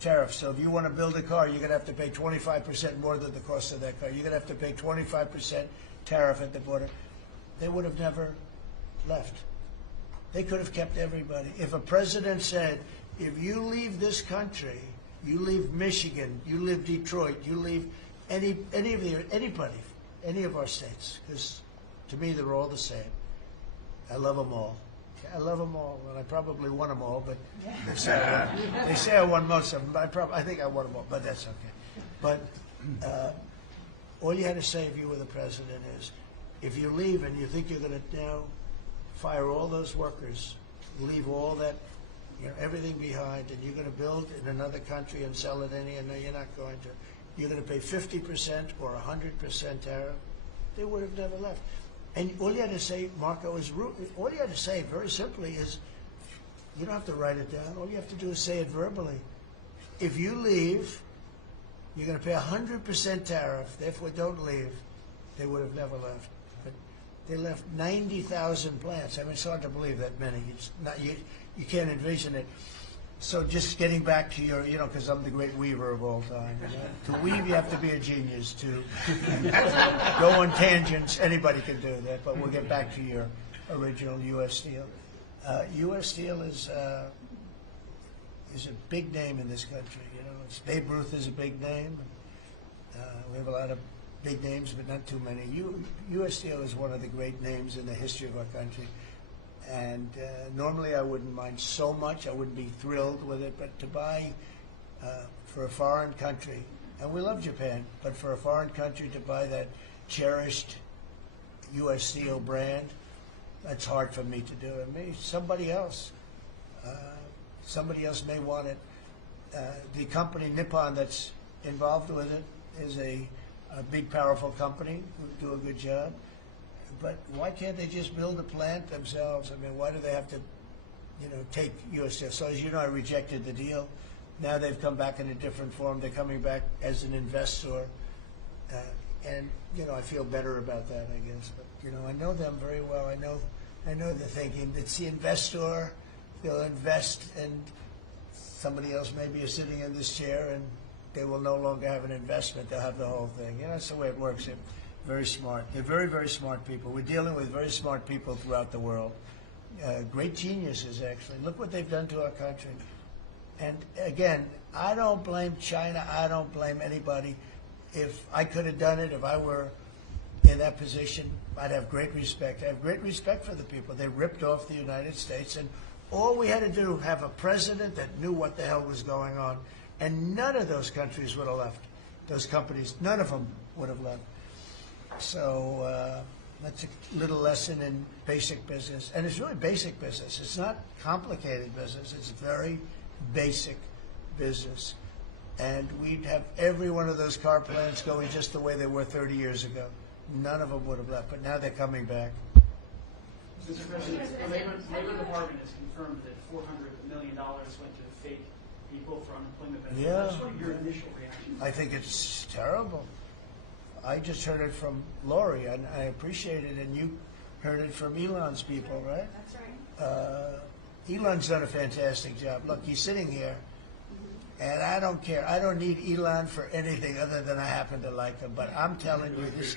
tariff. So if you want to build a car, you're going to have to pay 25% more than the cost of that car. You're going to have to pay 25% tariff at the border. They would have never left. They could have kept everybody. If a president said, if you leave this country, you leave Michigan, you leave Detroit, you leave anybody, any of our states, because to me they're all the same. I love them all. I love them all, and I probably won them all, but they say I won most of them, but I think I won them all, but that's okay. But all you had to say if you were the president is, if you leave and you think you're going to now fire all those workers, leave all that, everything behind, and you're going to build in another country and sell it any, and no, you're not going to. You're going to pay 50% or 100% tariff. They would have never left. And all you had to say, Marco, is all you had to say very simply is, you don't have to write it down. All you have to do is say it verbally. If you leave, you're going to pay 100% tariff. Therefore, don't leave. They would have never left. But they left 90,000 plants. I mean, it's hard to believe that many. It's not, you can't envision it. So just getting back to your, because I'm the great weaver of all time. To weave, you have to be a genius. To go on tangents, anybody can do that. But we'll get back to your original U.S. Steel. U.S. Steel is a big name in this country. Babe Ruth is a big name. We have a lot of big names, but not too many. U.S. Steel is one of the great names in the history of our country. And normally I wouldn't mind so much. I wouldn't be thrilled with it. But to buy for a foreign country, and we love Japan, but for a foreign country to buy that cherished U.S. Steel brand, that's hard for me to do. And maybe somebody else may want it. The company Nippon that's involved with it is a big, powerful company who do a good job. But why can't they just build a plant themselves? I mean, why do they have to, take U.S. Steel? So as you know, I rejected the deal. Now they've come back in a different form. They're coming back as an investor. And, I feel better about that, I guess. But, I know them very well. I know they're thinking. It's the investor. They'll invest, and somebody else maybe is sitting in this chair, and they will no longer have an investment. They'll have the whole thing. That's the way it works. Very smart. They're very, very smart people. We're dealing with very smart people throughout the world. Great geniuses, actually. Look what they've done to our country. And again, I don't blame China. I don't blame anybody. If I could have done it, if I were in that position, I'd have great respect. I have great respect for the people. They ripped off the United States, and all we had to do, have a president that knew what the hell was going on, and none of those countries would have left. Those companies, none of them would have left. So that's a little lesson in basic business. And it's really basic business. It's not complicated business. It's very basic business. And we'd have every one of those car plants going just the way they were 30 years ago. None of them would have left, but now they're coming back. Mr. President, the Labor Department has confirmed that $400 million went to fake people for unemployment benefits. Yeah. What's sort of your initial reaction? I think it's terrible. I just heard it from Lori, and I appreciate it, and you heard it from Elon's people, right? That's right. Elon's done a fantastic job. Look, he's sitting here, and I don't care. I don't need Elon for anything other than I happen to like him. But I'm telling you, this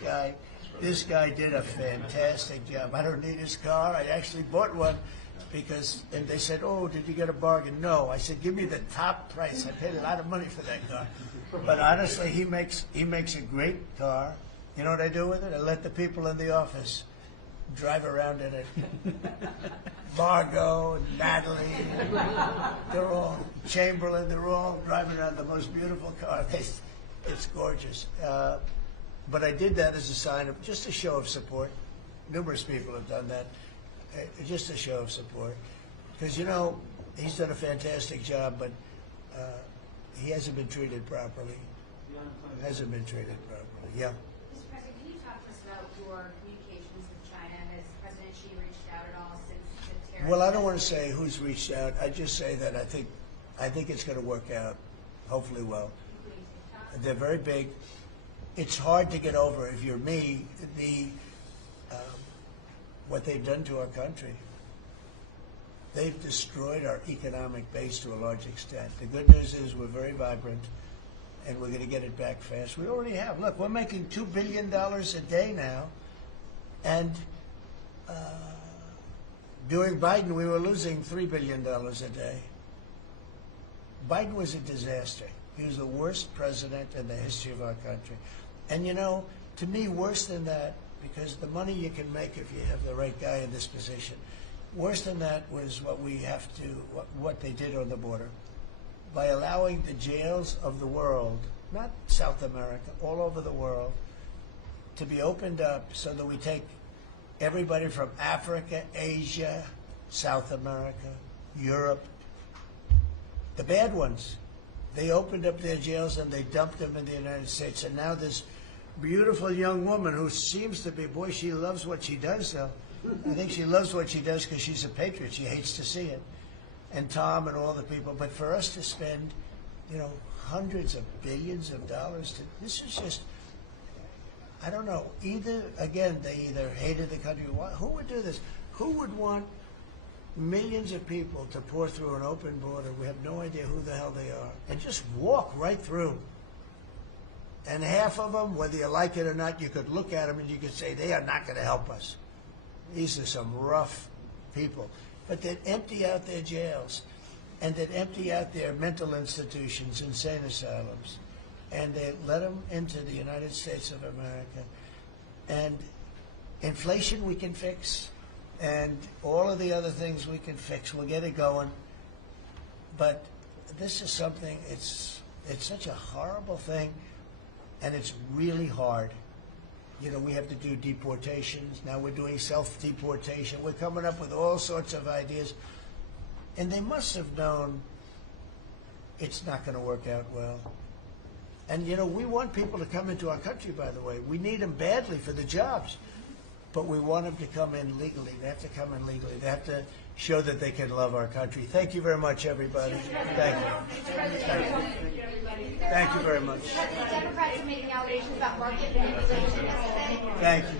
guy did a fantastic job. I don't need his car. I actually bought one because, and they said, oh, did you get a bargain? No. I said, give me the top price. I paid a lot of money for that car. But honestly, he makes a great car. You know what I do with it? I let the people in the office drive around in it. Margot, Natalie, they're all, Chamberlain, they're all driving around the most beautiful car. It's gorgeous. But I did that as a sign of, just a show of support. Numerous people have done that. Just a show of support. Because, you know, he's done a fantastic job, but he hasn't been treated properly. Hasn't been treated properly, yeah. Mr. President, can you talk to us about your communications with China? Has President Xi reached out at all since the tariff? Well, I don't want to say who's reached out. I just say that I think it's going to work out, hopefully well. They're very big. It's hard to get over, if you're me, what they've done to our country. They've destroyed our economic base to a large extent. The good news is we're very vibrant, and we're going to get it back fast. We already have. Look, we're making $2 billion a day now, and during Biden, we were losing $3 billion a day. Biden was a disaster. He was the worst president in the history of our country. And, you know, to me, worse than that, because the money you can make if you have the right guy in this position, worse than that was what they did on the border. By allowing the jails of the world, not South America, all over the world, to be opened up so that we take everybody from Africa, Asia, South America, Europe, the bad ones. They opened up their jails and they dumped them in the United States. And now this beautiful young woman who seems to be, boy, she loves what she does, though. I think she loves what she does because she's a patriot. She hates to see it. And Tom and all the people. But for us to spend, you know, hundreds of billions of dollars, this is just, I don't know. Again, they either hated the country. Who would do this? Who would want millions of people to pour through an open border? We have no idea who the hell they are. And just walk right through. And half of them, whether you like it or not, you could look at them and you could say, they are not going to help us. These are some rough people. But they'd empty out their jails, and they'd empty out their mental institutions, insane asylums, and they'd let them into the United States of America. And inflation we can fix, and all of the other things we can fix. We'll get it going. But this is something, it's such a horrible thing, and it's really hard. You know, we have to do deportations. Now we're doing self-deportation. We're coming up with all sorts of ideas. And they must have known it's not going to work out well. And, you know, we want people to come into our country, by the way. We need them badly for the jobs. But we want them to come in legally. They have to come in legally. They have to show that they can love our country. Thank you very much, everybody. Thank you. Thank you very much. The Democrats are making allegations about market manipulation. Thank you.